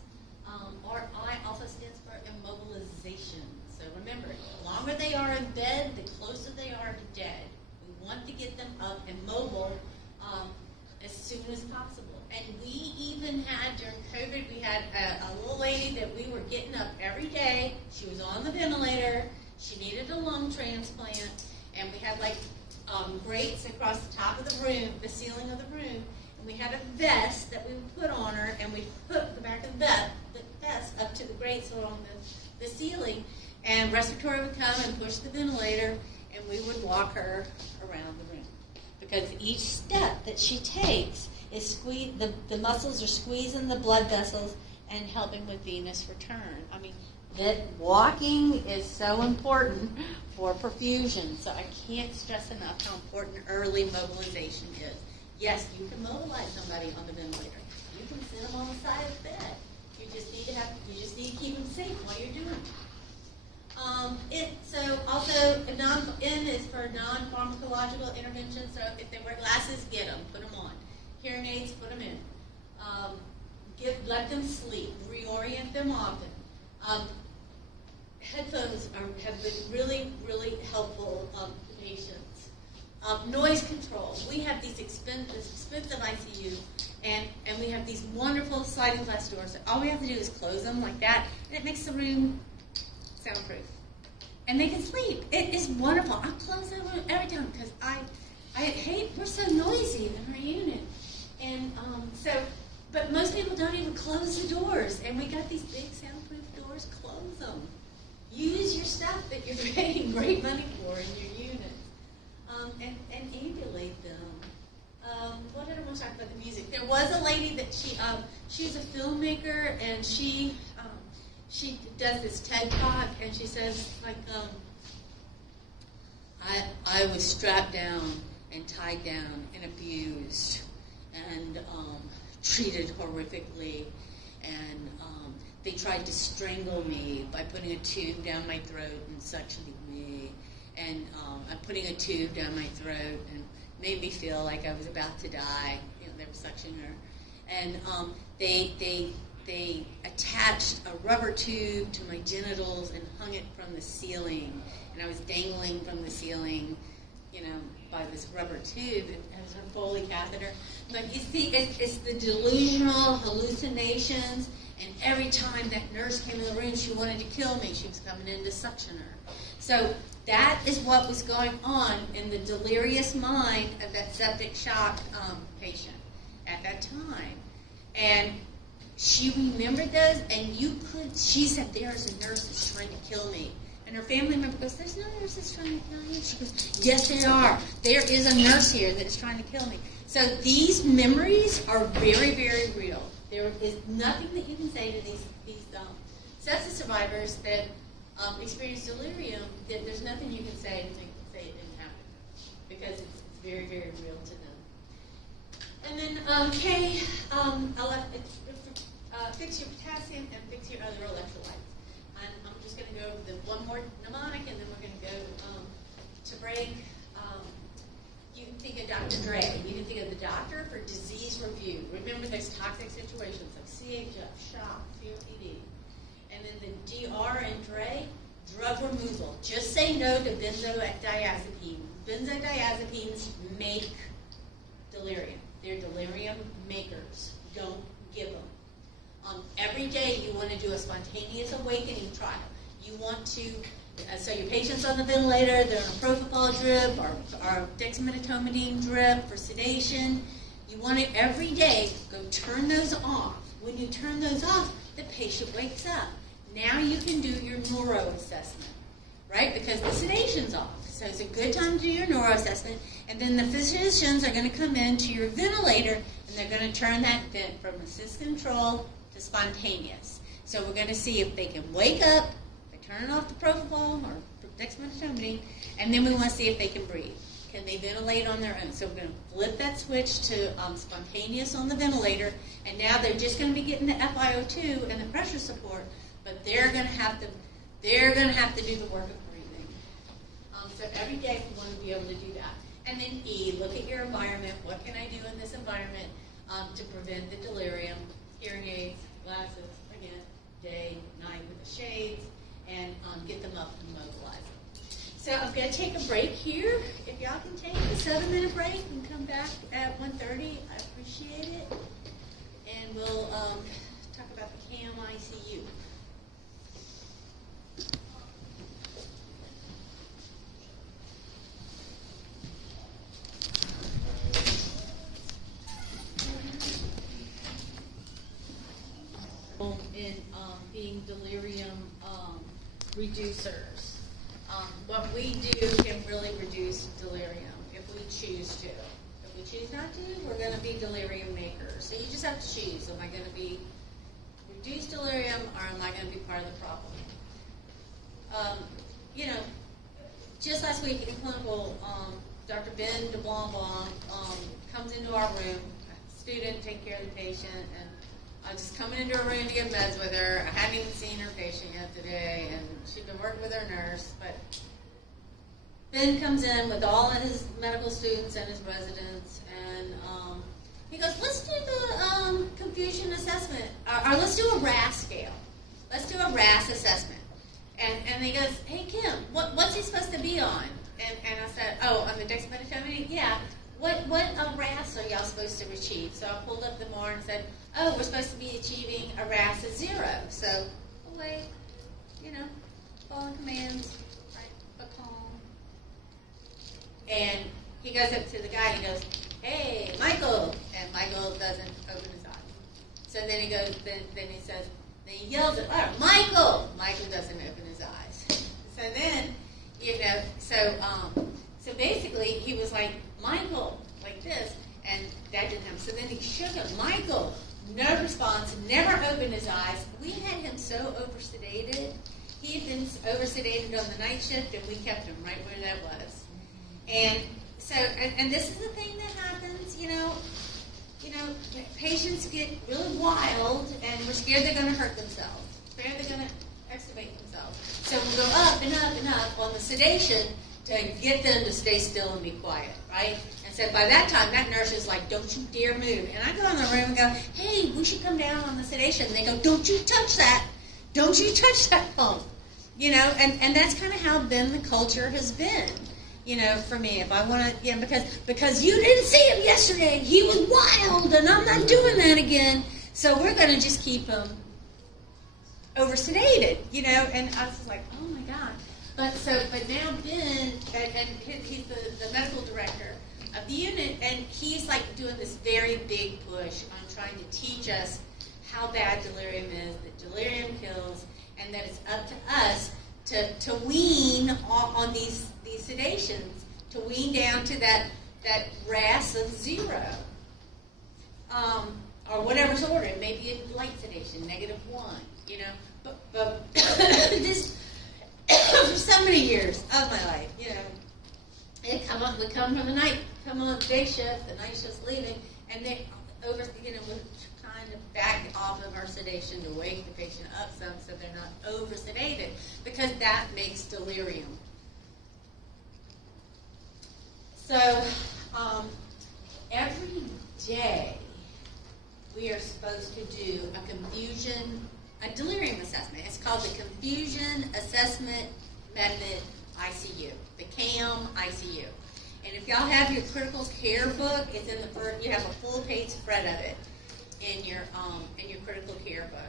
or I also stands for immobilization. So remember, the longer they are in bed, the closer they are to dead. We want to get them up and mobile as soon as possible. And we even had, during COVID, we had a little lady that we were getting up every day. She was on the ventilator. She needed a lung transplant. And we had grates across the top of the room, the ceiling of the room. And we had a vest that we would put on her, and we'd hook the back of the vest up to the grates along the ceiling. And respiratory would come and push the ventilator, and we would walk her around the room. Because each step that she takes is the muscles are squeezing the blood vessels and helping with venous return. I mean, that walking is so important for perfusion. So I can't stress enough how important early mobilization is. Yes, you can mobilize somebody on the ventilator. You can sit them on the side of the bed. You just need to keep them safe while you're doing it. So also, N is for non-pharmacological intervention. So if they wear glasses, get them, put them on. Hearing aids, put them in. Let them sleep. Reorient them often. Headphones have been really, really helpful to patients. Noise control. We have these expensive ICU, and we have these wonderful sliding glass doors. So all we have to do is close them like that, and it makes the room soundproof. And they can sleep. It is wonderful. I close that room every time because I hate, we're so noisy in our unit. And but most people don't even close the doors. And we got these big soundproof doors. Close them. Use your stuff that you're paying great money for in your unit. And ambulate them. What did I want to talk about the music? There was a lady that she's a filmmaker, and she does this TED Talk, and she says, I was strapped down and tied down and abused and treated horrifically, and they tried to strangle me by putting a tube down my throat and suctioning me, and putting a tube down my throat and made me feel like I was about to die. They were suctioning her, and they attached a rubber tube to my genitals and hung it from the ceiling, and I was dangling from the ceiling, by this rubber tube. It has a Foley catheter. But you see, it's the delusional hallucinations, and every time that nurse came in the room, she wanted to kill me. She was coming in to suction her. So that is what was going on in the delirious mind of that septic shock patient at that time. And she remembered those, and she said, there's a nurse that's trying to kill me. And her family member goes, there's no nurse that's trying to kill you. She goes, yes, there are. There is a nurse here that's trying to kill me. So these memories are very, very real. There is nothing that you can say to these sepsis survivors that experience delirium, that there's nothing you can say to say it didn't happen, because it's very, very real to them. And then K, fix your potassium and fix your other electrolytes. And I'm just going to go over one more mnemonic, and then we're going to go to break. You can think of Dr. Dre. You can think of the doctor for disease review. Remember those toxic situations like CHF, shock, COPD. And then the DR in Dre, drug removal. Just say no to benzodiazepine benzodiazepines make delirium. They're delirium makers. Don't give them. Every day you want to do a spontaneous awakening trial. You want to, so your patient's on the ventilator, they're on a propofol drip or dexmedetomidine drip for sedation. You want to every day go turn those off. When you turn those off, the patient wakes up. Now you can do your neuro assessment, right? Because the sedation's off. So it's a good time to do your neuro assessment. And then the physicians are going to come into your ventilator and they're going to turn that vent from assist control to spontaneous. So we're going to see if they can wake up, they turn off the propofol or dexmedetomidine, and then we want to see if they can breathe. Can they ventilate on their own? So we're going to flip that switch to spontaneous on the ventilator, and now they're just going to be getting the FiO2 and the pressure support, but they're going to have to do the work of breathing. So every day we want to be able to do that. And then E, look at your environment. What can I do in this environment to prevent the delirium? Hearing aids, glasses, again, day, night with the shades, and get them up and mobilize them. So I'm going to take a break here. If y'all can take a 7-minute break and come back at 1:30, I appreciate it. And we'll talk about the CAM ICU. In being delirium reducers. What we do can really reduce delirium if we choose to. If we choose not to, we're going to be delirium makers. So you just have to choose. Am I going to be reduce delirium or am I going to be part of the problem? Just last week in clinical, Dr. Ben DeBlanc comes into our room, student, take care of the patient, and I was just coming into her room to get meds with her. I hadn't even seen her patient yet today, and she'd been working with her nurse. But Ben comes in with all of his medical students and his residents, and he goes, let's do the confusion assessment, or let's do a RASS scale. Let's do a RASS assessment. And he goes, hey, Kim, what's he supposed to be on? And I said, on the dexmedetomidine? Yeah. What RASS are y'all supposed to achieve? So I pulled up the MAR and said, we're supposed to be achieving a RASS of 0. So, awake, following commands, right, but calm. And he goes up to the guy and he goes, hey, Michael. And Michael doesn't open his eyes. So then he goes, then he says, then he yells at Michael. Michael doesn't open his eyes. So then, so basically he was like, Michael, like this, and that didn't happen. So then he shook him. Michael, no response, never opened his eyes. We had him so oversedated. He had been oversedated on the night shift, and we kept him right where that was. And so, and this is the thing that happens, patients get really wild, and we're scared they're going to hurt themselves. Scared they're going to extubate themselves. So we'll go up and up and up on the sedation to get them to stay still and be quiet, right? And so by that time, that nurse is like, don't you dare move. And I go in the room and go, hey, we should come down on the sedation. And they go, don't you touch that. Don't you touch that phone. And that's kind of how then the culture has been, for me. If I want to, because you didn't see him yesterday. He was wild, and I'm not doing that again. So we're going to just keep him oversedated, And I was like, oh, my God. But now Ben, and he's the medical director of the unit, and he's like doing this very big push on trying to teach us how bad delirium is, that delirium kills, and that it's up to us to wean on these sedations, to wean down to that RASS of 0, or whatever's ordered. Maybe a light sedation, -1, But this. For so many years of my life, we come from the night, come on the day shift, the night shift's leaving, and they we're trying to back off of our sedation to wake the patient up some so they're not over sedated, because that makes delirium. So every day we are supposed to do a delirium assessment. It's called the Confusion Assessment Method ICU, the CAM ICU. y'all have your critical care book. It's in the first. You have a full page spread of it in your critical care book.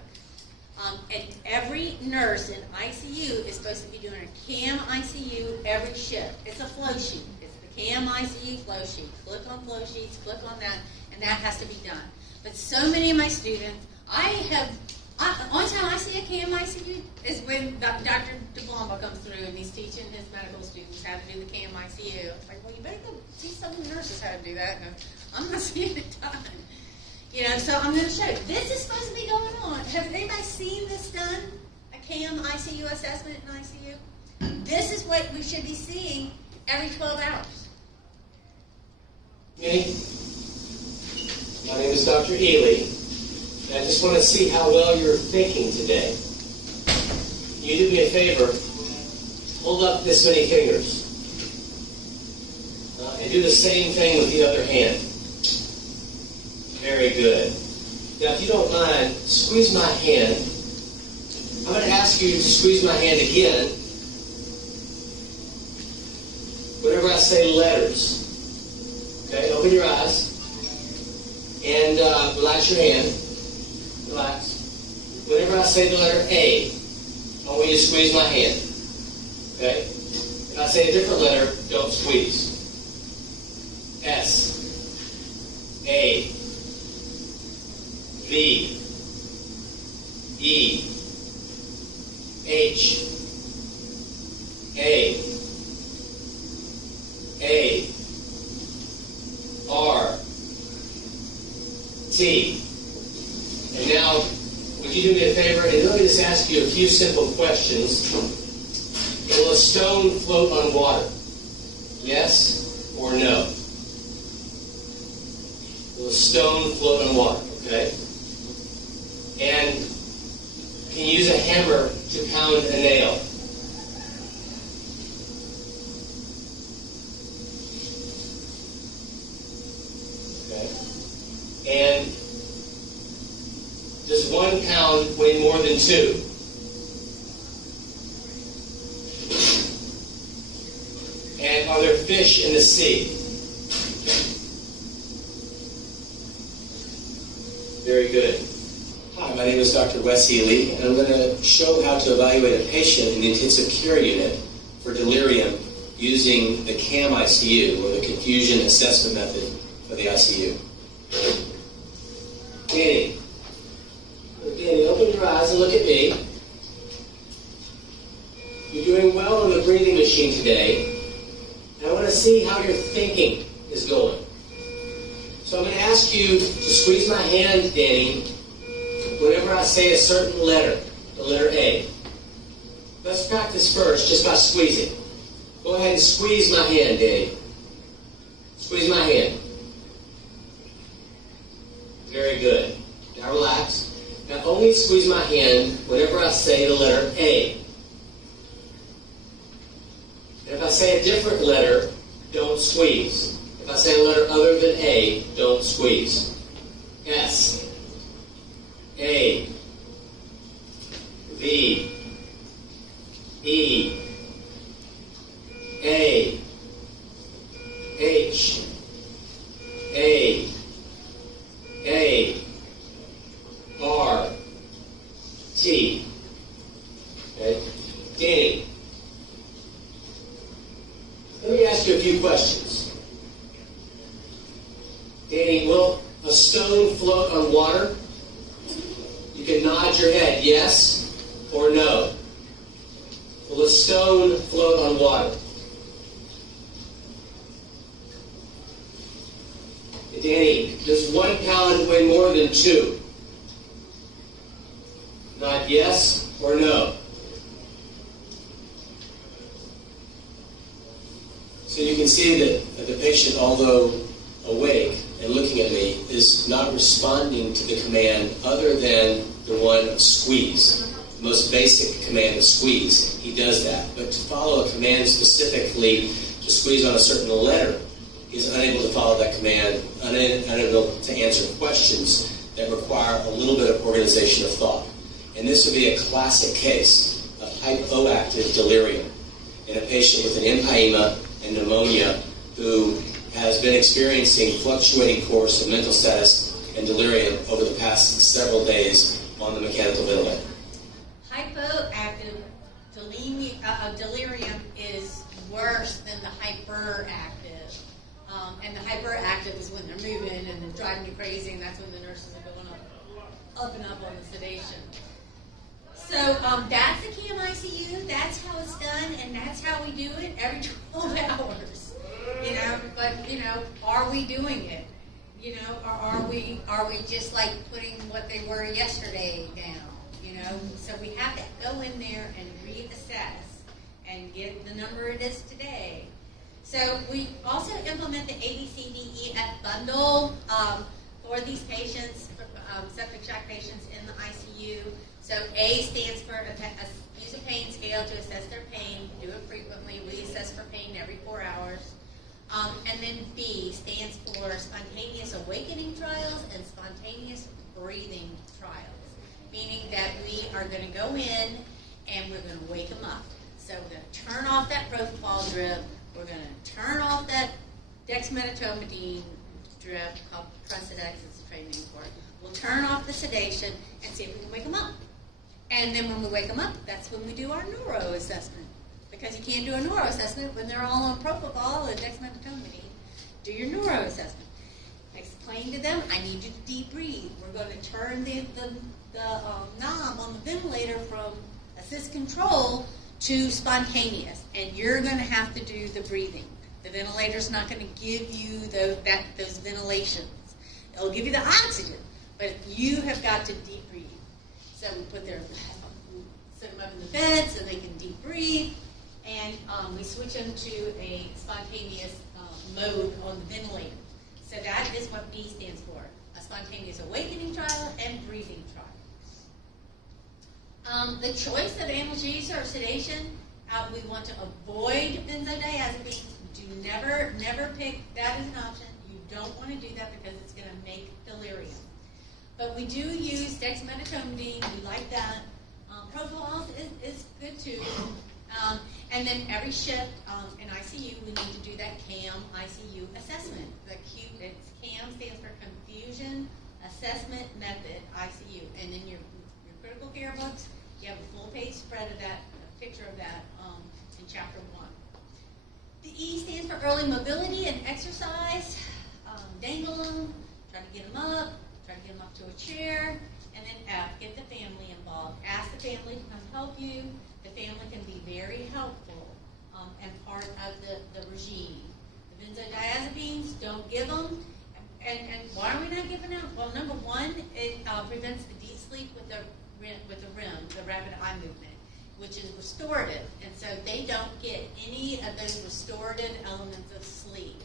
And every nurse in ICU is supposed to be doing a CAM ICU every shift. It's a flow sheet. It's the CAM ICU flow sheet. Click on flow sheets. Click on that, and that has to be done. But so many of my students, only time I see a CAM ICU is when Dr. DeBlomba comes through and he's teaching his medical students how to do the CAM ICU. It's like, well, you better go teach some of the nurses how to do that. And I'm not seeing it done. So I'm going to show you. This is supposed to be going on. Have anybody seen this done? A CAM ICU assessment in ICU? This is what we should be seeing every 12 hours. Me? My name is Dr. Ely. I just want to see how well you're thinking today. You do me a favor, hold up this many fingers. And do the same thing with the other hand. Very good. Now, if you don't mind, squeeze my hand. I'm going to ask you to squeeze my hand again whenever I say letters. Okay, open your eyes. And relax your hand. Relax. Whenever I say the letter A, I want you to squeeze my hand. Okay? If I say a different letter, don't squeeze. S, A, V, E, H, A, R, T. And now, would you do me a favor and let me just ask you a few simple questions. Will a stone float on water? Yes or no? Will a stone float on water? Okay. And can you use a hammer to pound a nail? Okay. And does 1 pound weigh more than 2? And are there fish in the sea? Very good. Hi, my name is Dr. Wes Ely, and I'm going to show how to evaluate a patient in the intensive care unit for delirium using the CAM ICU, or the Confusion Assessment Method for the ICU. Danny, open your eyes and look at me. You're doing well on the breathing machine today. And I want to see how your thinking is going. So I'm going to ask you to squeeze my hand, Danny, whenever I say a certain letter, the letter A. Let's practice first just by squeezing. Go ahead and squeeze my hand, Danny. Squeeze my hand. Very good. Now relax. Now only squeeze my hand whenever I say the letter A. And if I say a different letter, don't squeeze. If I say a letter other than A, don't squeeze. S, A, V, E, A, H, A, R, T. Okay? Danny, let me ask you a few questions. Danny, will a stone float on water? You can nod your head yes or no. Will a stone float on water? Danny, does 1 pound weigh more than 2? Nod yes or no. So you can see that the patient, although awake and looking at me, is not responding to the command other than the one of squeeze. The most basic command of squeeze. He does that. But to follow a command specifically to squeeze on a certain letter, he's unable to follow that command, unable to answer questions that require a little bit of organization of thought. And this would be a classic case of hypoactive delirium in a patient with an empyema and pneumonia who has been experiencing fluctuating course of mental status and delirium over the past several days on the mechanical ventilator. Hypoactive delirium is worse than the hyperactive. And the hyperactive is when they're moving and they're driving you crazy, and that's when the nurses are going up and up on the sedation. So that's the CAM ICU. That's how it's done, and that's how we do it every 12 hours. But are we doing it? Or are we just like putting what they were yesterday down? So we have to go in there and reassess and get the number it is today. So we also implement the ABCDEF bundle for these patients, septic shock patients in the ICU. So A stands for use a pain scale to assess their pain. Do it frequently. We assess for pain every 4 hours. And then B stands for spontaneous awakening trials and spontaneous breathing trials, meaning that we are going to go in and we're going to wake them up. So we're going to turn off that propofol drip. We're going to turn off that dexmedetomidine drip called Precedex, it's a trade name for it. We'll turn off the sedation and see if we can wake them up. And then when we wake them up, that's when we do our neuro assessment. Because you can't do a neuro assessment when they're all on propofol and dexmedetomidine. Do your neuro assessment. Explain to them, I need you to deep breathe. We're going to turn the knob on the ventilator from assist control to spontaneous, and you're going to have to do the breathing. The ventilator's not going to give you those ventilations. It'll give you the oxygen, but you have got to deep breathe. So we set them up in the bed so they can deep breathe, and we switch them to a spontaneous mode on the ventilator. So that is what B stands for, a spontaneous awakening trial and breathing trial. The choice of analgesia or sedation, we want to avoid benzodiazepines. Do never pick that as an option. You don't want to do that because it's going to make delirium. But we do use dexmedetomidine. We like that. Propofol is good too. And then every shift in ICU, we need to do that CAM ICU assessment. CAM stands for Confusion Assessment Method ICU. And in your critical care books, you have a full-page spread of that, a picture of that in Chapter 1. The E stands for early mobility and exercise. Dangle them, try to get them up to a chair. And then F, get the family involved. Ask the family to come help you. The family can be very helpful and part of the regime. The benzodiazepines, don't give them. And why are we not giving them? Well, number one, it prevents the deep sleep with the REM, the rapid eye movement, which is restorative. And so they don't get any of those restorative elements of sleep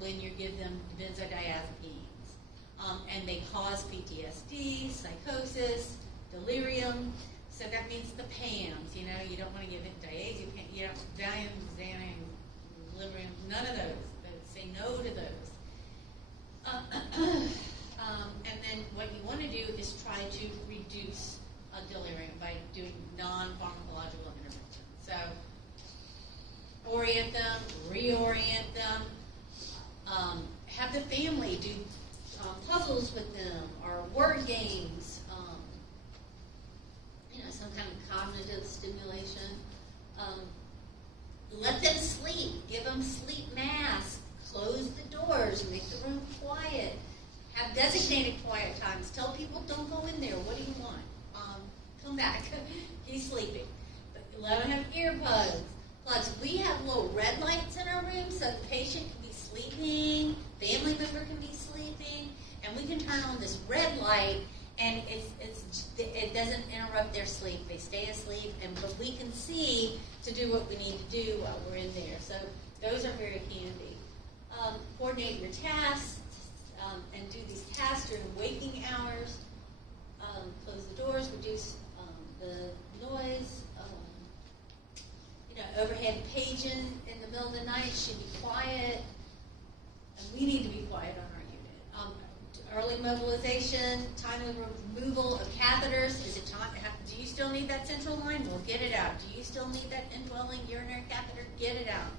when you give them benzodiazepines. And they cause PTSD, psychosis, delirium. So that means the PAMs, you don't want to give it diazepam, Valium, delirium, none of those. Say no to those. And then what you want to do is try to reduce delirium by doing non-pharmacological intervention. So orient them, reorient them, have the family do puzzles with them or word games, some kind of cognitive stimulation. Let them sleep. Give them sleep masks. Close the doors. Make the room quiet. Have designated quiet times. Tell people don't go in there. What do you want? Come back. He's sleeping. But let them have earbuds. Plugs. We have little red lights in our room so the patient can be sleeping, family member can be sleeping, and we can turn on this red light, and it doesn't interrupt their sleep. They stay asleep, but we can see to do what we need to do while we're in there. So those are very handy. Coordinate your tasks and do these tasks during waking hours. Close the doors, reduce the noise. Overhead paging in the middle of the night should be quiet. And we need to be quiet on our unit. Early mobilization, timely removal of catheters. Do you still need that central line? We'll get it out. Do you still need that indwelling urinary catheter? Get it out.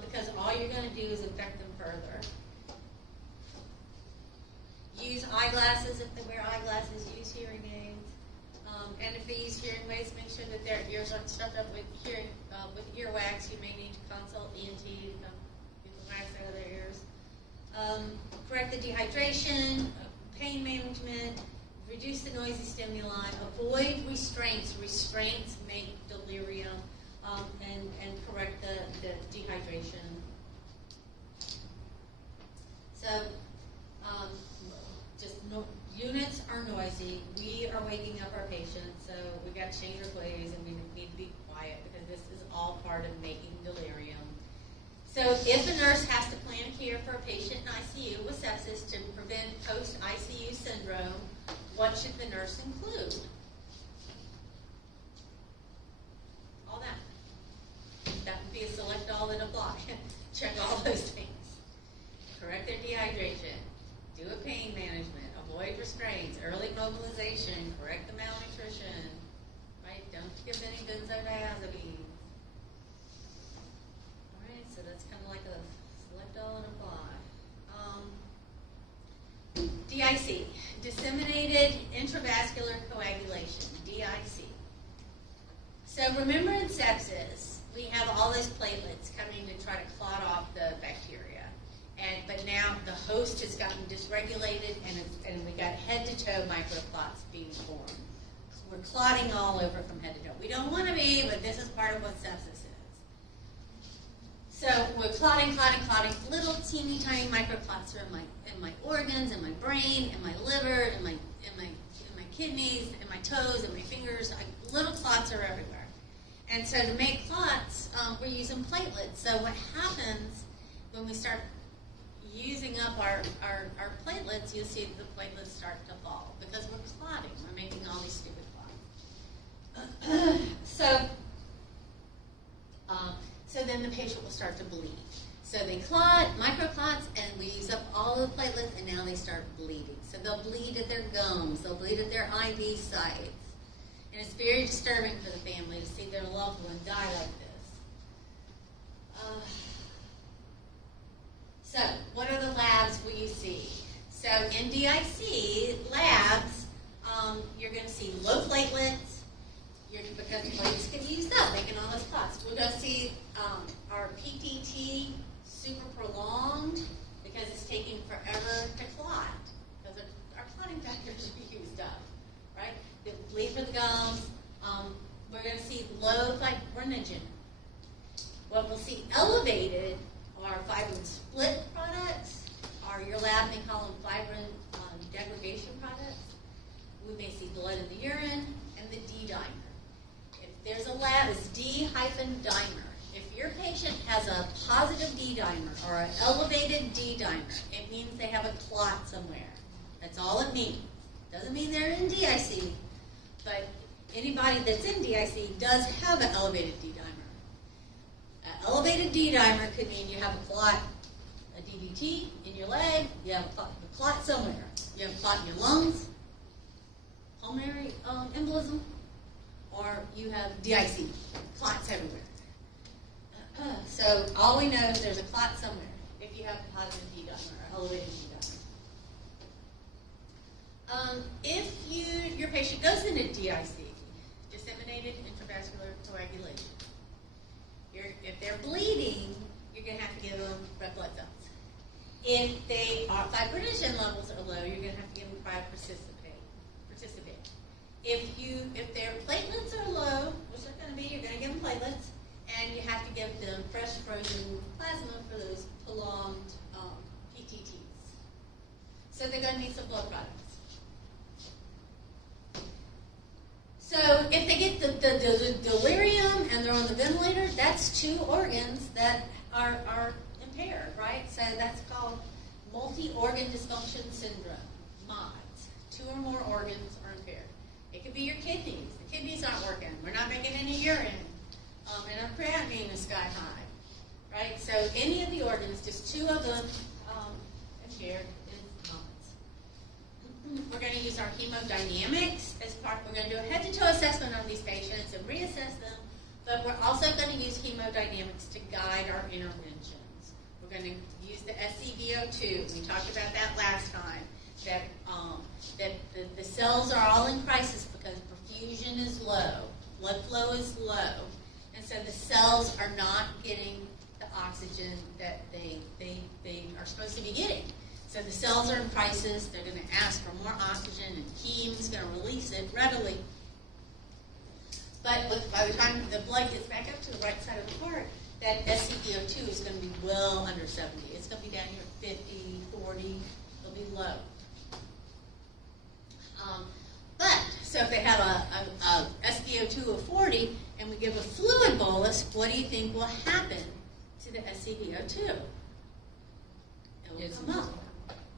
because all you're going to do is affect them further. Use eyeglasses if they wear eyeglasses. Use hearing aids. And if they use hearing aids, make sure that their ears aren't stuffed up with with earwax. You may need to consult ENT to come get the wax out of their ears. Correct the dehydration, pain management, reduce the noisy stimuli, avoid restraints. Restraints make delirium, and correct the dehydration. So, units are noisy. We are waking up our patients, so we got to change our ways, and we need to be quiet because this is all part of making delirium. So if a nurse has to plan care for a patient in ICU with sepsis to prevent post-ICU syndrome, what should the nurse include? All that. That would be a select all and apply. Check all those things. Correct their dehydration. Do a pain management. Avoid restraints. Early mobilization. Correct the malnutrition. Right? Don't give any benzodiazepines. Alright, so that's kind of like a select all and apply. DIC. Disseminated intravascular coagulation. DIC. So remember in sepsis, we have all those platelets coming to try to clot off the bacteria. But now the host has gotten dysregulated, and we got head-to-toe microclots being formed. We're clotting all over from head to toe. We don't want to be, but this is part of what sepsis is. So we're clotting. Little teeny tiny microclots are in my organs, in my brain, in my liver, in my kidneys, in my toes, in my fingers. Little clots are everywhere. And so to make clots, we're using platelets. So what happens when we start using up our platelets, you'll see the platelets start to fall because we're clotting. We're making all these stupid clots. So then the patient will start to bleed. So they clot, microclots, and we use up all the platelets, and now they start bleeding. So they'll bleed at their gums. They'll bleed at their IV sites. And it's very disturbing for the family to see their loved one die like this. So, what are the labs will you see? So, in DIC labs, you're going to see low platelets, because platelets get used up, making all those clots. We're going to see our PTT super prolonged, because it's taking forever to clot, because our clotting factors are used up, right? The bleed for the gums. We're going to see low fibrinogen. What we'll see elevated are fibrin split products, or your lab may call them fibrin degradation products. We may see blood in the urine, and the D-dimer. If there's a lab, it's D-dimer. If your patient has a positive D-dimer or an elevated D-dimer, it means they have a clot somewhere. That's all it means. Doesn't mean they're in DIC, but anybody that's in DIC does have an elevated D-dimer. An elevated D-dimer could mean you have a clot, a DVT in your leg, you have a clot somewhere. You have a clot in your lungs, pulmonary embolism, or you have DIC, clots everywhere. So all we know is there's a clot somewhere if you have a positive D-dimer or elevated D-dimer. If your patient goes into DIC, disseminated intravascular coagulation, if they're bleeding, you're going to have to give them red blood cells. If fibrinogen levels are low, you're going to have to give them cryoparticipate. If their platelets are low, which they're going to be, you're going to give them platelets, and you have to give them fresh frozen plasma for those prolonged PTTs. So they're going to need some blood products. So if they get the delirium and they're on the ventilator, that's two organs that are impaired, right? So that's called multi-organ dysfunction syndrome, MODS. Two or more organs are impaired. It could be your kidneys. The kidneys aren't working. We're not making any urine. And our creatinine is sky high, right? So any of the organs, just two of them impaired is MODS. We're going to use our hemodynamics as part. We're going to do a head-to-toe assessment on these patients and reassess them But we're also going to use hemodynamics to guide our interventions. We're going to use the SCVO2. We talked about that last time. That the cells are all in crisis because perfusion is low, blood flow is low, and so the cells are not getting the oxygen that they are supposed to be getting. So the cells are in crisis. They're going to ask for more oxygen, and heme is going to release it readily. But by the time the blood gets back up to the right side of the heart, that SCVO2 is going to be well under 70. It's going to be down here at 50, 40. It'll be low. So if they have a SCVO2 of 40 and we give a fluid bolus, what do you think will happen to the SCVO2? It will come up.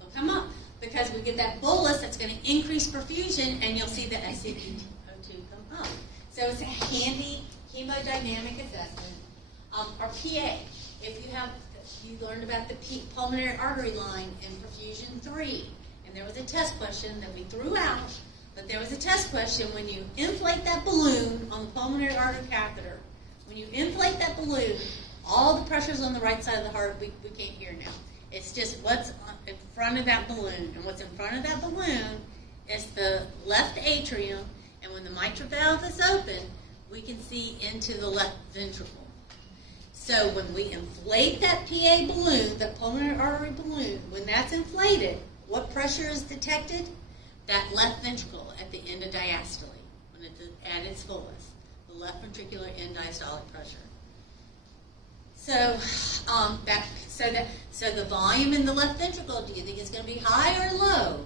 It'll come up because we get that bolus that's going to increase perfusion, and you'll see the SCVO2 come up. So it's a handy hemodynamic assessment. Or PA, if you learned about the pulmonary artery line in perfusion 3, and there was a test question that we threw out. But there was a test question when you inflate that balloon on the pulmonary artery catheter. When you inflate that balloon, all the pressure's on the right side of the heart. We can't hear now. It's just what's in front of that balloon. And what's in front of that balloon is the left atrium. And when the mitral valve is open, we can see into the left ventricle. So when we inflate that PA balloon, the pulmonary artery balloon, when that's inflated, what pressure is detected? That left ventricle at the end of diastole, when it's at its fullest, the left ventricular end diastolic pressure. So, so the volume in the left ventricle, do you think it's going to be high or low?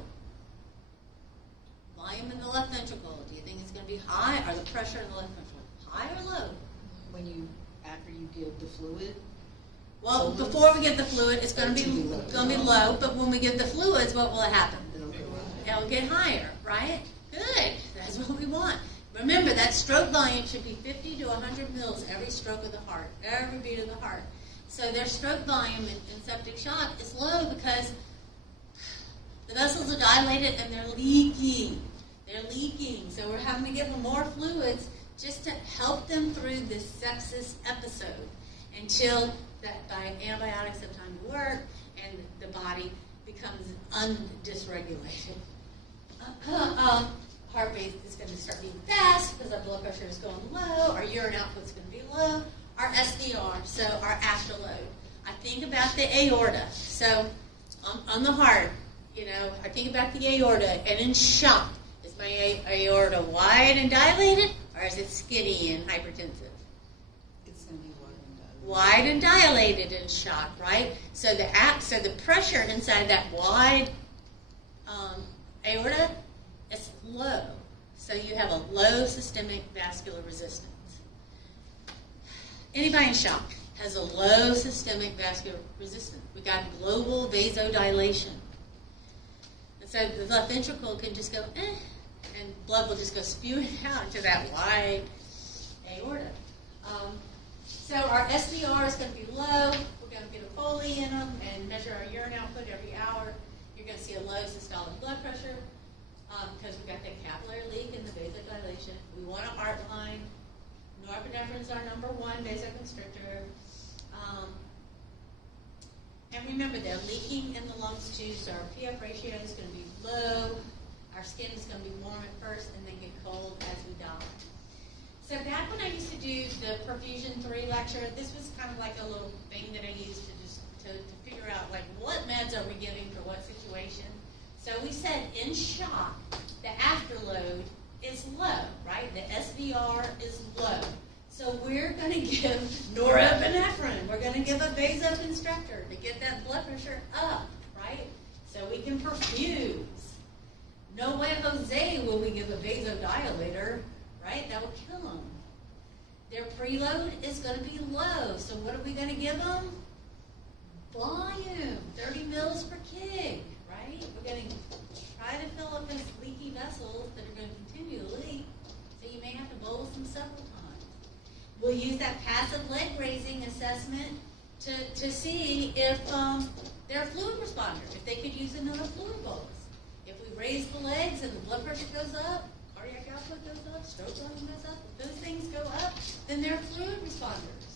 Volume in the left ventricle, do you think it's going to be high, or the pressure in the left ventricle, high or low? After you give the fluid. Well, before we give the fluid, it's going to be low. But when we give the fluids, what will happen? It'll get higher, right? Good. That's what we want. Remember, that stroke volume should be 50 to 100 mils every stroke of the heart, every beat of the heart. So their stroke volume in septic shock is low because the vessels are dilated and they're leaking. They're leaking. So we're having to give them more fluids just to help them through this sepsis episode until that antibiotics have time to work and the body becomes undysregulated. Heart rate is going to start beating fast because our blood pressure is going low, our urine output is going to be low, our SVR, so our afterload. I think about the aorta. So on the heart, I think about the aorta, and in shock, is my aorta wide and dilated, or is it skinny and hypertensive? It's going to be wide and dilated in shock, right? So the pressure inside that wide aorta is low. So you have a low systemic vascular resistance. Anybody in shock has a low systemic vascular resistance. We got global vasodilation. And so the left ventricle can just go, and blood will just go spewing out into that wide aorta. So our SVR is going to be low. We're going to get a Foley in them and measure our urine output every hour. You're going to see a low systolic blood pressure because we've got that capillary leak and the vasodilation. We want a heart line. Norepinephrine is our number one vasoconstrictor. And remember, they're leaking in the lungs too, so our PF ratio is going to be low. Our skin is going to be warm at first and then get cold as we die. So back when I used to do the Perfusion 3 lecture, this was kind of like a little thing that I used to figure out, like, what meds are we giving for what situation. So we said in shock, the afterload is low, right? The SVR is low. So we're going to give norepinephrine. We're going to give a vasoconstrictor to get that blood pressure up, right? So we can perfuse. No way, Jose, will we give a vasodilator, right? That will kill them. Their preload is going to be low. So what are we going to give them? Volume, 30 mils per kg, right? We're going to try to fill up those leaky vessels that are going to continue to leak. So you may have to bolus them several times. We'll use that passive leg raising assessment to see if they're a fluid responder, if they could use another fluid bolus. If we raise the legs and the blood pressure goes up, cardiac output goes up, stroke volume goes up. If those things go up, then they're fluid responders.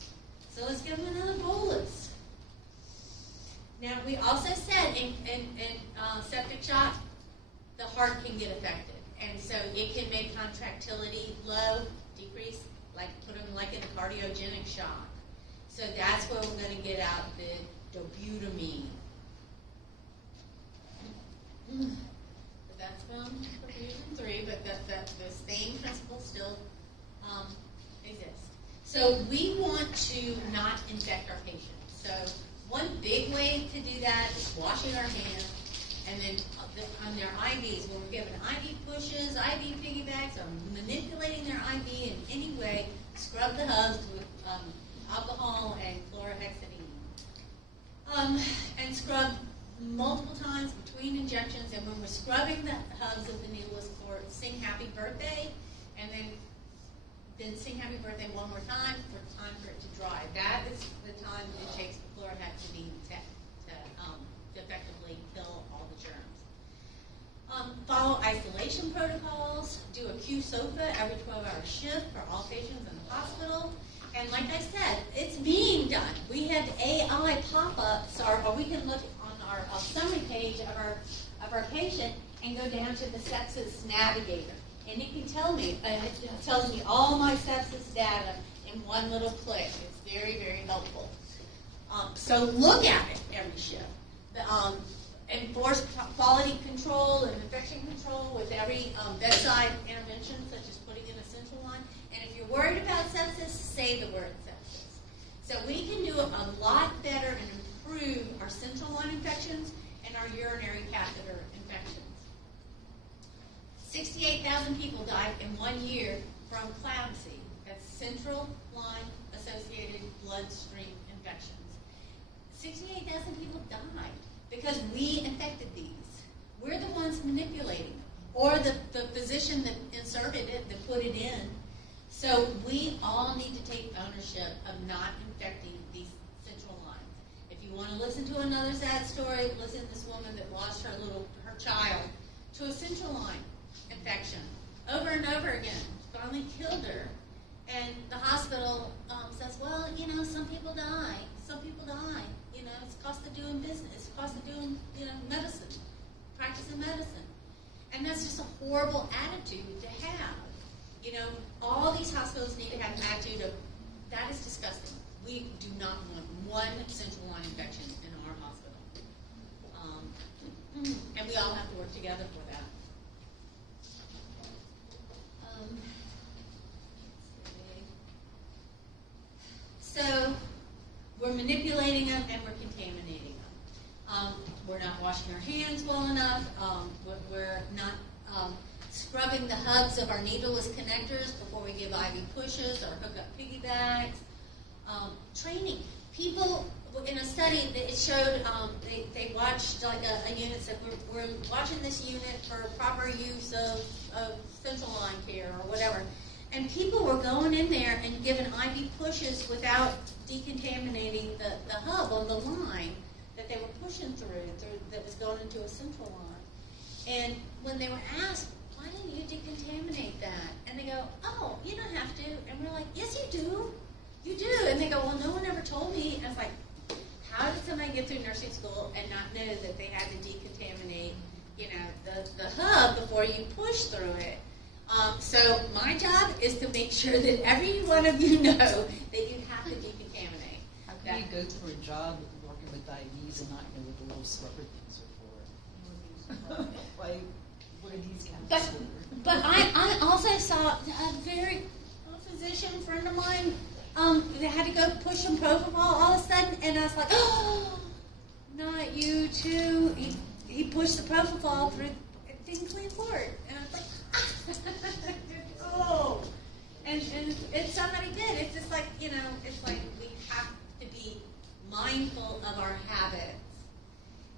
So let's give them another bolus. Now, we also said in septic shock, the heart can get affected. And so it can make contractility low, decrease, like put them like in a cardiogenic shock. So that's where we're going to get out the dobutamine. But that's from Fusion 3, but the same principle still exists. So we want to not infect our patients. So one big way to do that is washing our hands, and then on their IVs, when we're giving IV pushes, IV piggybacks, or manipulating their IV in any way, scrub the hubs with alcohol and chlorhexidine. And scrub multiple times between injections, and when we're scrubbing the hubs of the needleless port, sing happy birthday, and then sing happy birthday one more time for time for it to dry. That is the time it takes for chlorhexidine to effectively kill all the germs. Follow isolation protocols. Do a Q-SOFA every 12-hour shift for all patients in the hospital. And like I said, it's being done. We have AI pop-ups, or we can look on our summary page of our patient and go down to the sepsis navigator. And it can tell me, it tells me all my sepsis data in one little click. It's very, very helpful. So look at it every shift. Enforce quality control and infection control with every bedside intervention, such as putting in a central line. And if you're worried about sepsis, say the word sepsis. So we can do a lot better and improve our central line infections and our urinary catheter infections. 68,000 people died in 1 year from CLABSI. That's central line associated bloodstream infections. 68,000 people died because we infected these. We're the ones manipulating them, or the physician that inserted it, that put it in. So we all need to take ownership of not infecting these central lines. If you want to listen to another sad story, listen to this woman that lost her child to a central line infection over and over again. Finally killed her. And the hospital says, well, some people die. Some people die. It's cost of doing business. It's cost of doing, medicine, practicing medicine. And that's just a horrible attitude to have. All these hospitals need to have an attitude of, that is disgusting. We do not want one central line infection in our hospital. And we all have to work together for that. So we're manipulating them and we're contaminating them. We're not washing our hands well enough. We're not scrubbing the hubs of our needleless connectors before we give IV pushes or hook up piggybacks. Training. People, in a study, that it showed they watched like a unit said, we're watching this unit for proper use of central line care or whatever. And people were going in there and giving IV pushes without decontaminating the hub on the line that they were pushing through that was going into a central line. And when they were asked, why didn't you decontaminate that? And they go, oh, you don't have to. And we're like, yes, you do. You do. And they go, well, no one ever told me. And it's like, how did somebody get through nursing school and not know that they had to decontaminate, the hub before you push through it? So my job is to make sure that every one of you know that you have to decontaminate. How can you go through a job working with IVs and not know what the little scrubber things are for? Like, what are these chemicals for? But I also saw a physician friend of mine that had to go push some propofol all of a sudden, and I was like, oh, not you too. He pushed the propofol through Thin Clean Port, and I was like, oh, and somebody did. It's just like it's like we have to be mindful of our habits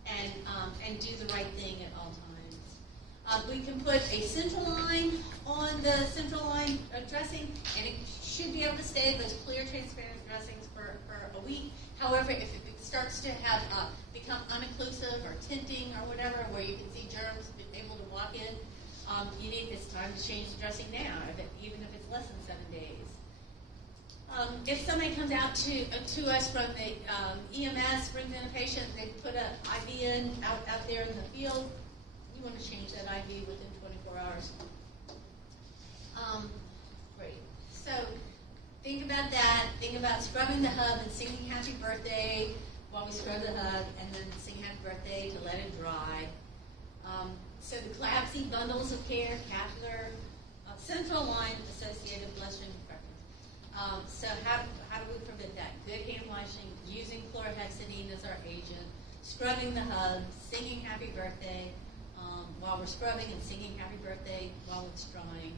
and do the right thing at all times. We can put a central line on the central line dressing, and it should be able to stay those clear, transparent dressings for a week. However, if it starts to have become uninclusive or tinting or whatever, where you can see germs able to walk in, It's time to change the dressing now, even if it's less than 7 days. If somebody comes out to us from the EMS, brings in a patient, they put an IV in out there in the field, you want to change that IV within 24 hours. Great. So think about that. Think about scrubbing the hub and singing happy birthday while we scrub the hub, and then sing happy birthday to let it dry. So the CLABSI bundles of care, catheter, central line associated bloodstream infection. So how do we prevent that? Good hand washing, using chlorhexidine as our agent, scrubbing the hub, singing happy birthday while we're scrubbing, and singing happy birthday while it's drying.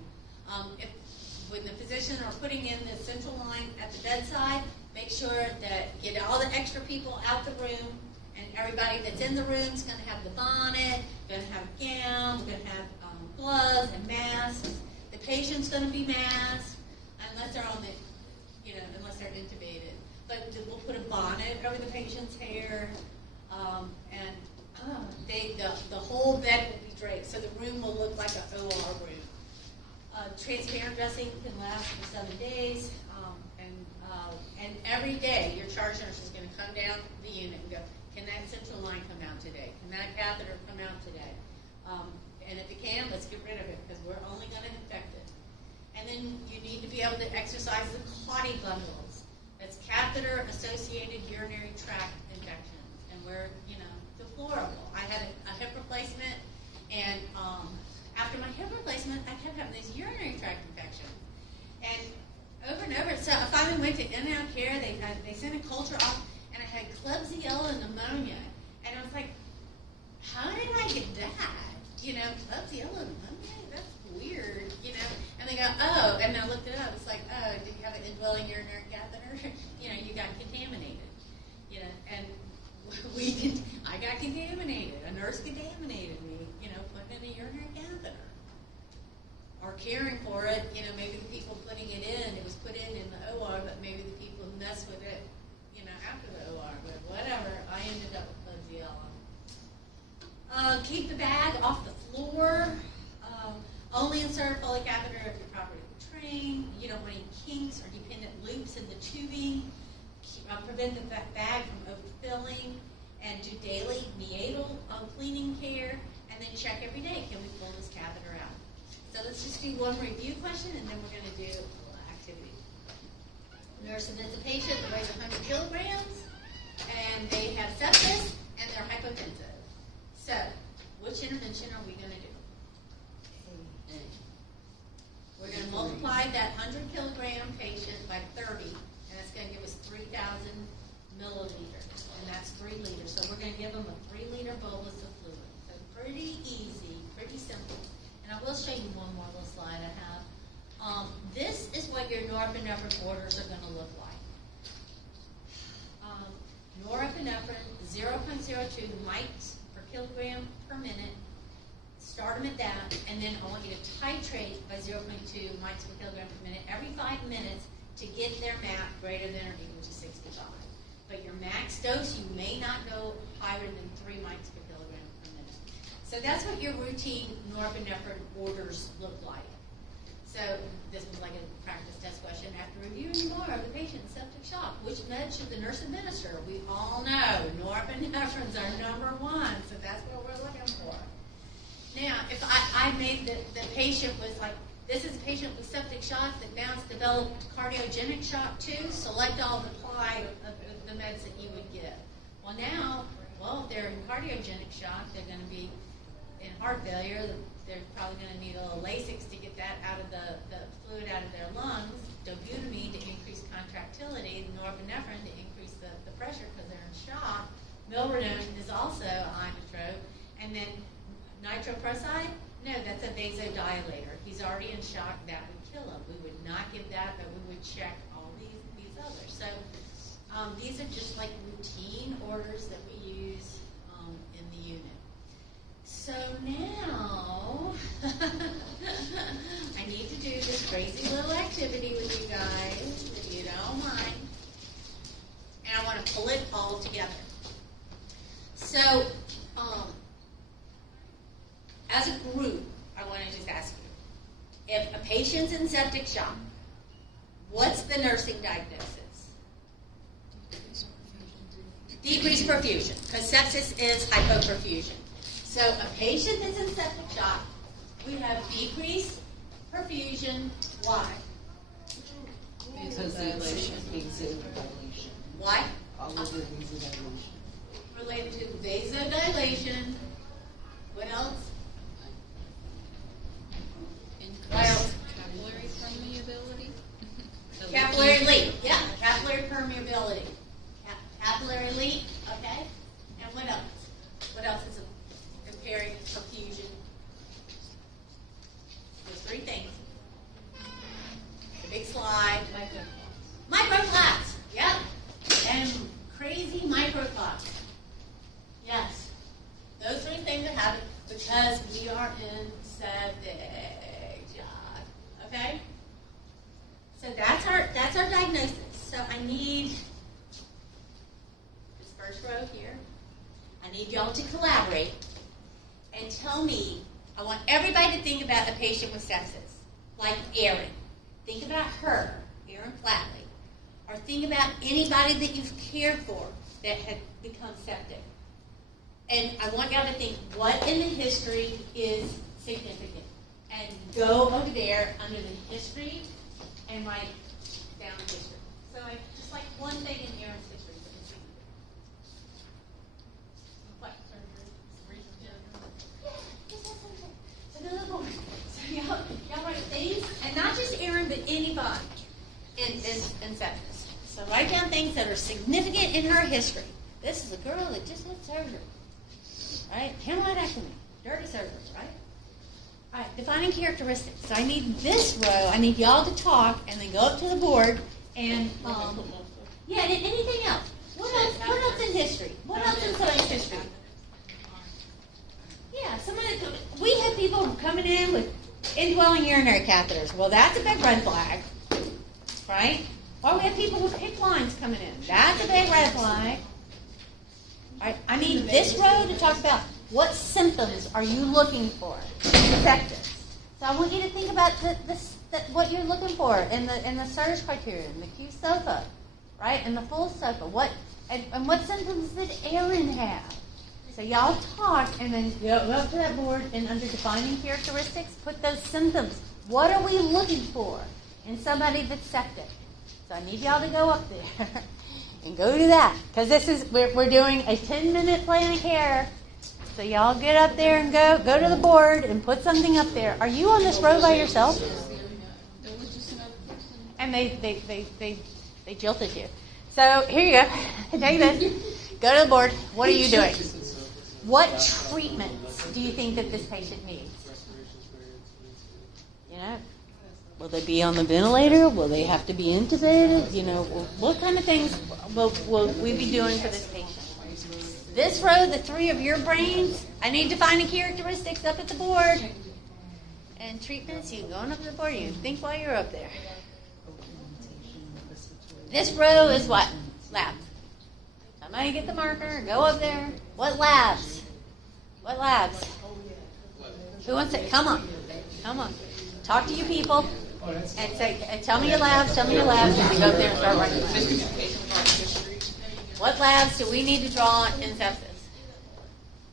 When the physician are putting in the central line at the bedside, make sure that get all the extra people out the room, and everybody that's in the room is going to have the bonnet, going to have a gown, going to have gloves and masks. The patient's going to be masked unless they're on the, unless they're intubated. But we'll put a bonnet over the patient's hair, and the whole bed will be draped, so the room will look like an OR room. Transparent dressing can last for 7 days, and every day your charge nurse is going to come down the unit and go, can that central line come out today? Can that catheter come out today? And if it can, let's get rid of it, because we're only going to infect it. And then you need to be able to exercise the CLAUDI bundles. That's catheter-associated urinary tract infections, and we're, deplorable. I had a hip replacement, and after my hip replacement, I kept having these urinary tract infections. And over, so I finally went to in-and-out care. They sent a culture off, and I had Klebsiella pneumonia. And I was like, how did I get that? Klebsiella pneumonia? That's weird, And they go, oh, and I looked it up. It's like, oh, did you have an indwelling urinary catheter? You got contaminated. And I got contaminated. A nurse contaminated me, putting in a urinary catheter. Or caring for it, maybe the people putting it in, it was put in the OR, but maybe the people who messed with it, after the OR, but whatever, I ended up with Klebsiella. Keep the bag off the floor. Only insert a Foley catheter if you're properly trained. You don't want any kinks or dependent loops in the tubing. Prevent the bag from overfilling, and do daily neonatal cleaning care, and then check every day, can we pull this catheter out? So let's just do one review question, and then we're going to do a little activity. Nurse admits a patient that weighs 100 kilograms, and they have sepsis, and they're hypotensive. So, which intervention are we going to do? We're going to multiply that 100 kilogram patient by 30, and that's going to give us 3,000 milliliters, and that's 3 liters. So we're going to give them a 3-liter bolus of fluid. So pretty easy, pretty simple. And I will show you one more little slide I have. This is what your norepinephrine orders are going to look like. Norepinephrine, 0.02 mics per kilogram per minute. Start them at that, and then I want you to titrate by 0.2 mics per kilogram per minute every 5 minutes to get their MAP greater than or equal to 65. But your max dose, you may not go higher than 3 mics per kilogram per minute. So that's what your routine norepinephrine orders look like. So this was like a practice test question. After reviewing more of the patient's septic shock, which med should the nurse administer? We all know norepinephrines are #1, so that's what we're looking for. Now, if I made the patient was like, this is a patient with septic shock that now has developed cardiogenic shock too, select all the apply of the meds that you would give. Well now, if they're in cardiogenic shock, they're going to be in heart failure. They're probably going to need a little Lasix to get that out of the fluid out of their lungs, dobutamine to increase contractility, norepinephrine to increase the pressure because they're in shock. Milrinone is also a inotrope. And then nitroprusside, no, that's a vasodilator. He's already in shock, that would kill him. We would not give that, but we would check all these others. So these are just like routine orders that we use in the unit. So now, I need to do this crazy little activity with you guys, if you don't mind. And I want to pull it all together. So, as a group, I want want to just ask you. If a patient's in septic shock, what's the nursing diagnosis? Decreased perfusion, because sepsis is hypoperfusion. So a patient that's in septic shock, we have decreased perfusion. Why? Because the vasodilation. Why? All of the vasodilation. Related to vasodilation. What else? What else? Capillary permeability. Capillary leak. Yeah, capillary permeability. Capillary leak. Okay. And what else? What else is impairing perfusion? There's three things. The big slide. Microclots. Yep. And crazy microclots. Yes. Those three things are happening because we are in septic shock. Okay? So that's our diagnosis. So I need this first row here. I need y'all to collaborate and tell me, I want everybody to think about a patient with sepsis, like Erin. Think about her, Erin Flatley. Or think about anybody that you've cared for that had become septic. And I want y'all to think what in the history is significant. And go over there under the history and write down history. So I just like one thing in Erin's history. What? So y'all write things, and not just Erin, but anybody in sepsis. So write down things that are significant in her history. This is a girl that just had surgery. Right? Hemorrhoidectomy. Dirty surgery, right? All right, defining characteristics. So I need this row. I need y'all to talk and then go up to the board and, yeah, and anything else. What else in history? What else in somebody's history? Yeah, we have people coming in with indwelling urinary catheters. Well, that's a big red flag, right? Or we have people with PICC lines coming in. That's a big red flag. Right, I need this row to talk about what symptoms are you looking for in sepsis. So I want you to think about what you're looking for in the SIRS criterion, the Q-SOFA, right, and the full SOFA. And what symptoms did Erin have? So y'all talk and then go up to that board and under defining characteristics, put those symptoms. What are we looking for in somebody that's septic? So I need y'all to go up there. And go do that, because we're doing a 10-minute plan of care. So y'all get up there and go to the board and put something up there. Are you on this row by yourself? And they jilted you. So here you go. Take this. Go to the board. What are you doing? What treatments do you think that this patient needs? You know. Will they be on the ventilator? Will they have to be intubated? You know, what kind of things will we be doing for this patient? This row, the three of your brains, I need defining characteristics up at the board. And treatments, you can go on up to the board, you can think while you're up there. This row is what? Labs. Somebody get the marker, go up there. What labs? What labs? Who wants it? Come on. Come on. Talk to you people. And say, tell me your labs, and you go up there and start writing labs. What labs do we need to draw in sepsis?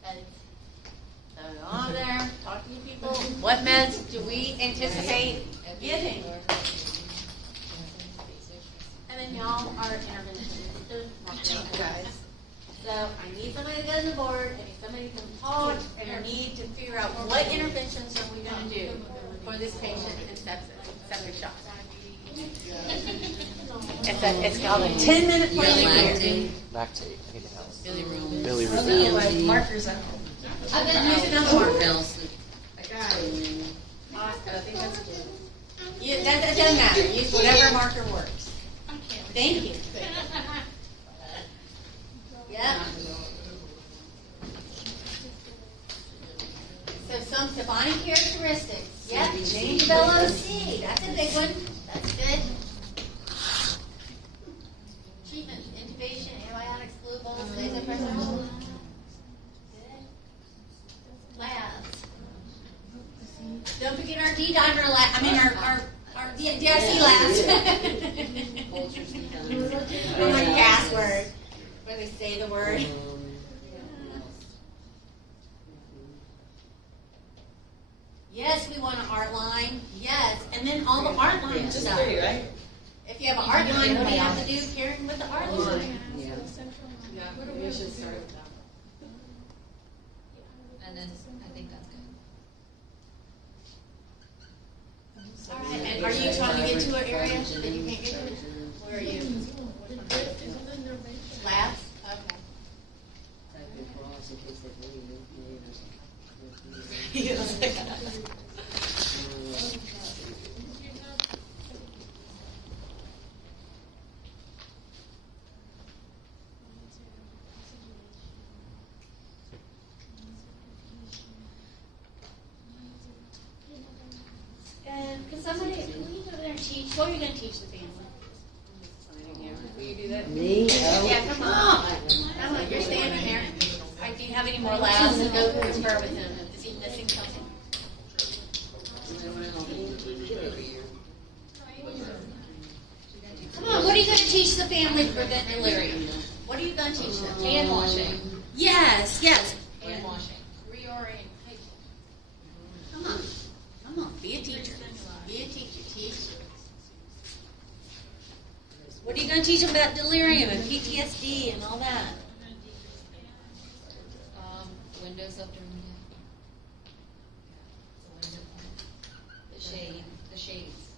So go on there, talk to you people. What meds do we anticipate giving? And then y'all are interventionists, guys. So I need somebody to go to the board, I need somebody to talk, and I need to figure out what interventions are we going to do for this patient in sepsis. Septic shock. It's called a 10-minute plan of care. Lactate. Bilirubin. Bilirubin. Markers at home. I've been using other markers. Nelson. I think that's good. That doesn't matter. Use whatever marker works. Thank you. Yeah. So some defining characteristics. Yep, change of LOC. That's a big one. That's good. Treatment, intubation, antibiotics, flu bolus, vasopressor. Good. Labs. D-dimer lab, I mean our DRC labs. I'm like password, where they say the word. Yes, we want an art line. Yes, and then all the art line Just stuff. three, right? If you have an art line, what do you have to do? Karen, with the art line. Yeah. We should start with that. And then I think that's good. All right, and are you trying to get to an area that you can't get to? Where are you? Labs? Okay. Can somebody, can you go there and teach? What are you going to teach the family? Will you do that? Me? Yeah, come on. Come on, you're standing there. All right, do you have any more labs? And go confer with him. Is he missing something? Come on, what are you going to teach the family to prevent delirium? What are you going to teach them? Hand washing. Yes, yes. Hand washing. Reorientation. Come on. Come on, be a teacher. Be a teacher. Teach. What are you going to teach them about delirium and PTSD and all that? Windows up during the day. The shade. The shades.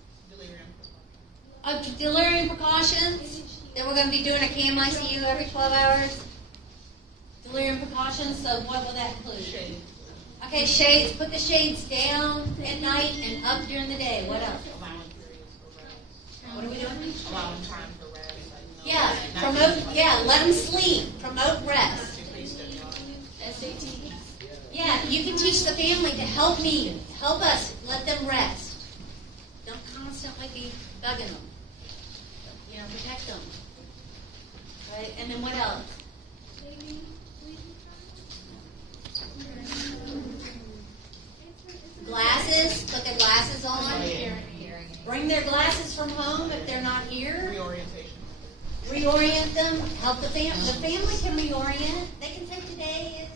Delirium precautions. Then we're going to be doing a CAM ICU every 12 hours. Delirium precautions. So what will that include? Shades. Okay, shades. Put the shades down at night and up during the day. What else? What are we doing? Allowing time for rest. Yeah, promote. Yeah, let them sleep. Promote rest. SAT. Yeah, you can teach the family to help me, help us, let them rest. Don't constantly be bugging them. You know, protect them. Right? And then what else? Glasses. Put their glasses on. Bring their glasses from home if they're not here. Reorientation. Reorient them. Help the family. The family can reorient. They can say today is,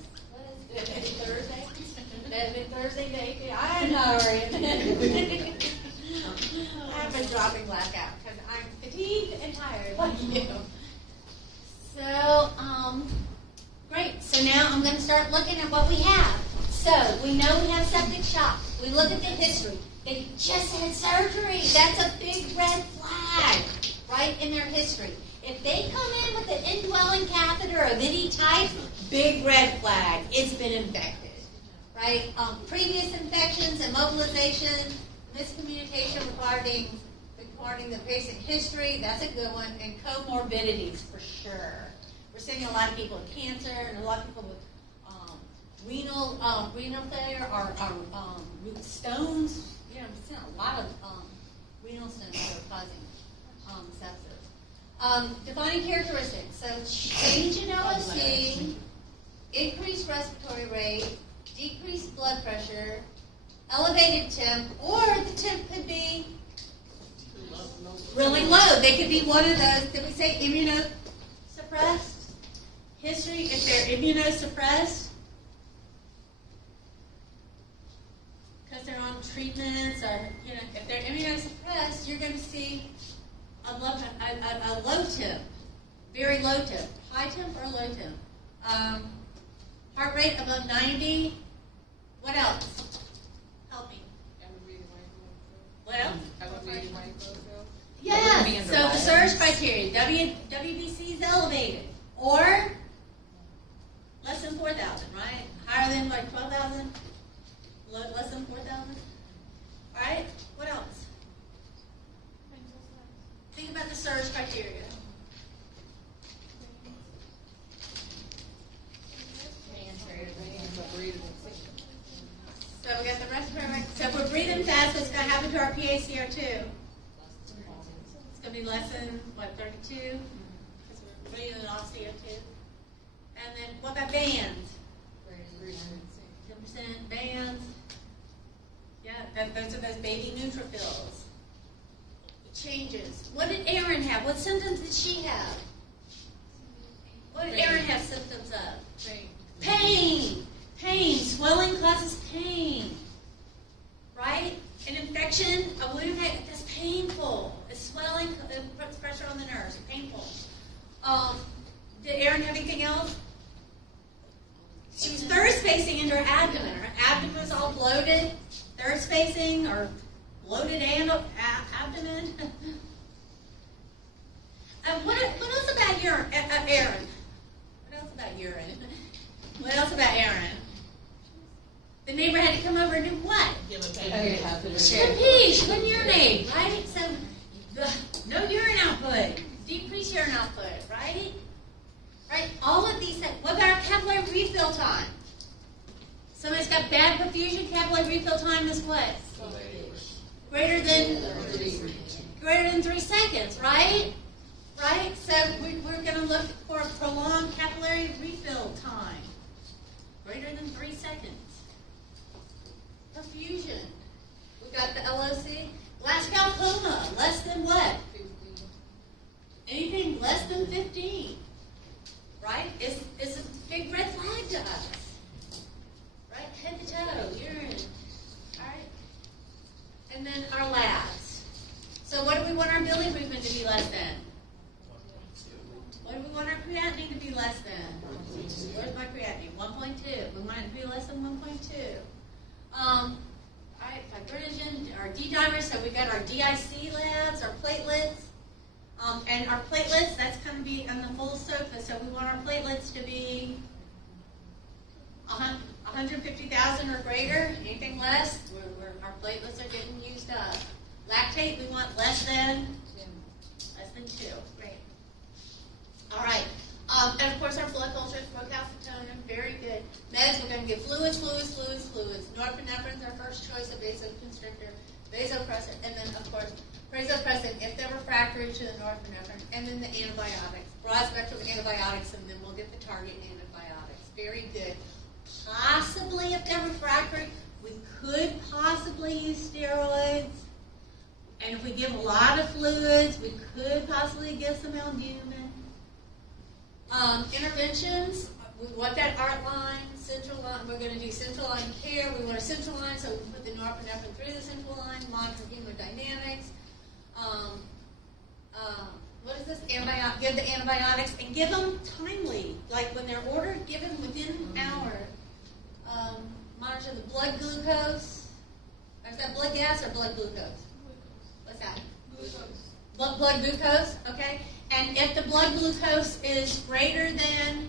what is it, Thursday? Thursday day. I'm not oriented. I've been dropping blackout because I'm fatigued and tired like you. So, great. So now I'm going to start looking at what we have. So, we know we have septic shock. We look at the history. They just had surgery. That's a big red flag, right, in their history. If they come in with an indwelling catheter of any type, big red flag. It's been infected, right? Previous infections, immobilization, miscommunication regarding the patient history. That's a good one. And comorbidities, for sure. We're seeing a lot of people with cancer and a lot of people with renal failure or stones. You know, we're seeing a lot of renal stones that are causing sepsis. Defining characteristics. So change in LSD, increased respiratory rate, decreased blood pressure, elevated temp, or the temp could be really low. They could be one of those, did we say immunosuppressed? History, if they're immunosuppressed, because they're on treatments, or if they're immunosuppressed, you're going to see a low temp, very low temp, high temp or low temp. Heart rate above 90. What else? Help me. What else? Yeah. So the surge criteria, WBC is elevated, or less than 4,000, right? Higher than like 12,000. Less than 4,000. All right. What else? Think about the surge criteria. So we got the respiratory rate. So if we're breathing fast, what's going to happen to our PaCO2? It's going to be less than, 32? Because we're breathing off CO2. And then what about bands? 10% bands. Yeah, those are those changes. What did Erin have? What symptoms did she have? What did Erin have symptoms of? Pain. Pain. Swelling causes pain. Right? An infection, a wound, that's painful. It's swelling, it puts pressure on the nerves. Painful. Did Erin have anything else? She was third spacing into her abdomen. Her abdomen was all bloated. Third spacing or bloated abdomen. What else about Erin? What else about urine? What else about Erin? The neighbor had to come over and do what? Give a Pee. She couldn't urinate, right? So, no urine output. Decreased urine output, right? Right? All of these things. What about our capillary refill time? Somebody's got bad perfusion, capillary refill time is what? Greater than 3 seconds, right? Right? So we're going to look for a prolonged capillary refill time. Greater than 3 seconds. Perfusion. We got the LOC. Glasgow coma. Less than what? 15. Anything less than 15. Right? It's a big red flag to us. Right? Head to toe. Urine. Alright? And then our labs. So what do we want our bilirubin to be less than? What do we want our creatinine to be less than? Where's my creatinine? 1.2. We want it to be less than 1.2. Alright, fibrinogen, our D-dimers, so we got our DIC labs, our platelets. And our platelets, that's going to be on the full sofa, so we want our platelets to be 150,000 or greater. Anything less, our platelets are getting used up. Lactate, we want less than 2. Great. All right. And of course, our blood culture, procalcitonin, very good. Meds, we're going to give fluids. Norepinephrine is our first choice of vasoconstrictor, vasopressor, and then, of course, vasopressin if they're refractory to the norepinephrine, and then the antibiotics, broad spectrum antibiotics, and then we'll get the target antibiotics. Very good. Possibly, if they're refractory, we could possibly use steroids. And if we give a lot of fluids, we could possibly give some albumin. Interventions, we want that art line, central line. We're going to do central line care. We want a central line, so we put the norepinephrine through the central line, monitor hemodynamics. What is this? Give the antibiotics and give them timely. Like when they're ordered, give them within an hour. Monitor the blood glucose. Is that blood gas or blood glucose? What's that? Blood glucose, okay. And if the blood glucose is greater than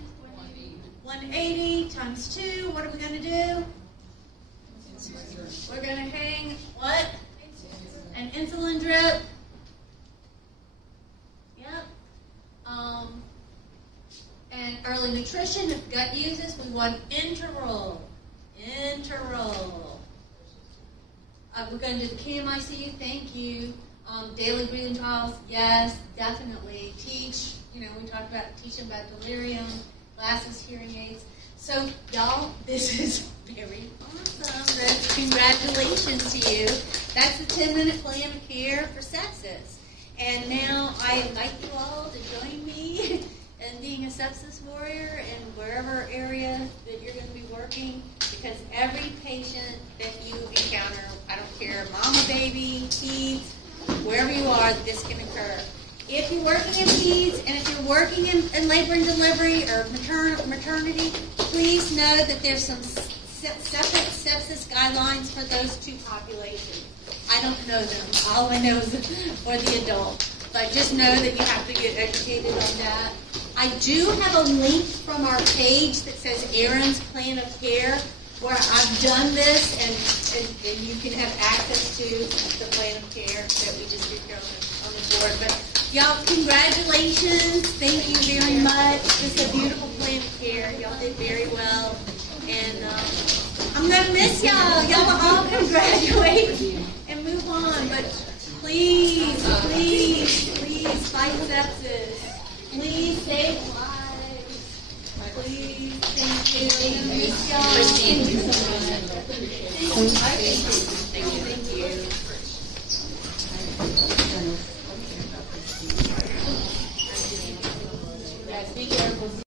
180 times 2, what are we going to do? We're going to hang what? An insulin drip. Yep. And early nutrition, if gut uses, we want enteral. We're going to do the KMICU, thank you. Daily breathing trials, yes, definitely. Teach, we talked about teaching about delirium, glasses, hearing aids. So, y'all, this is very awesome. Congratulations to you. That's the 10-minute plan of care for sepsis. And now I invite you all to join me in being a sepsis warrior in wherever area that you're going to be working, because every patient that you encounter, I don't care, mama, baby, peds, wherever you are, this can occur. If you're working in peds and if you're working in labor and delivery or maternity, please know that there's some separate sepsis guidelines for those two populations. I don't know them. All I know is for the adult. But just know that you have to get educated on that. I do have a link from our page that says Erin's Plan of Care, where I've done this, and you can have access to the plan of care that we just did here on the board. But y'all, congratulations. Thank you very much. It's a beautiful plan of care. Y'all did very well. And I'm going to miss y'all. Y'all are all going to graduate and move on. But please fight sepsis. Please save lives. Please, thank you. I'm going to miss y'all. Thank you so much.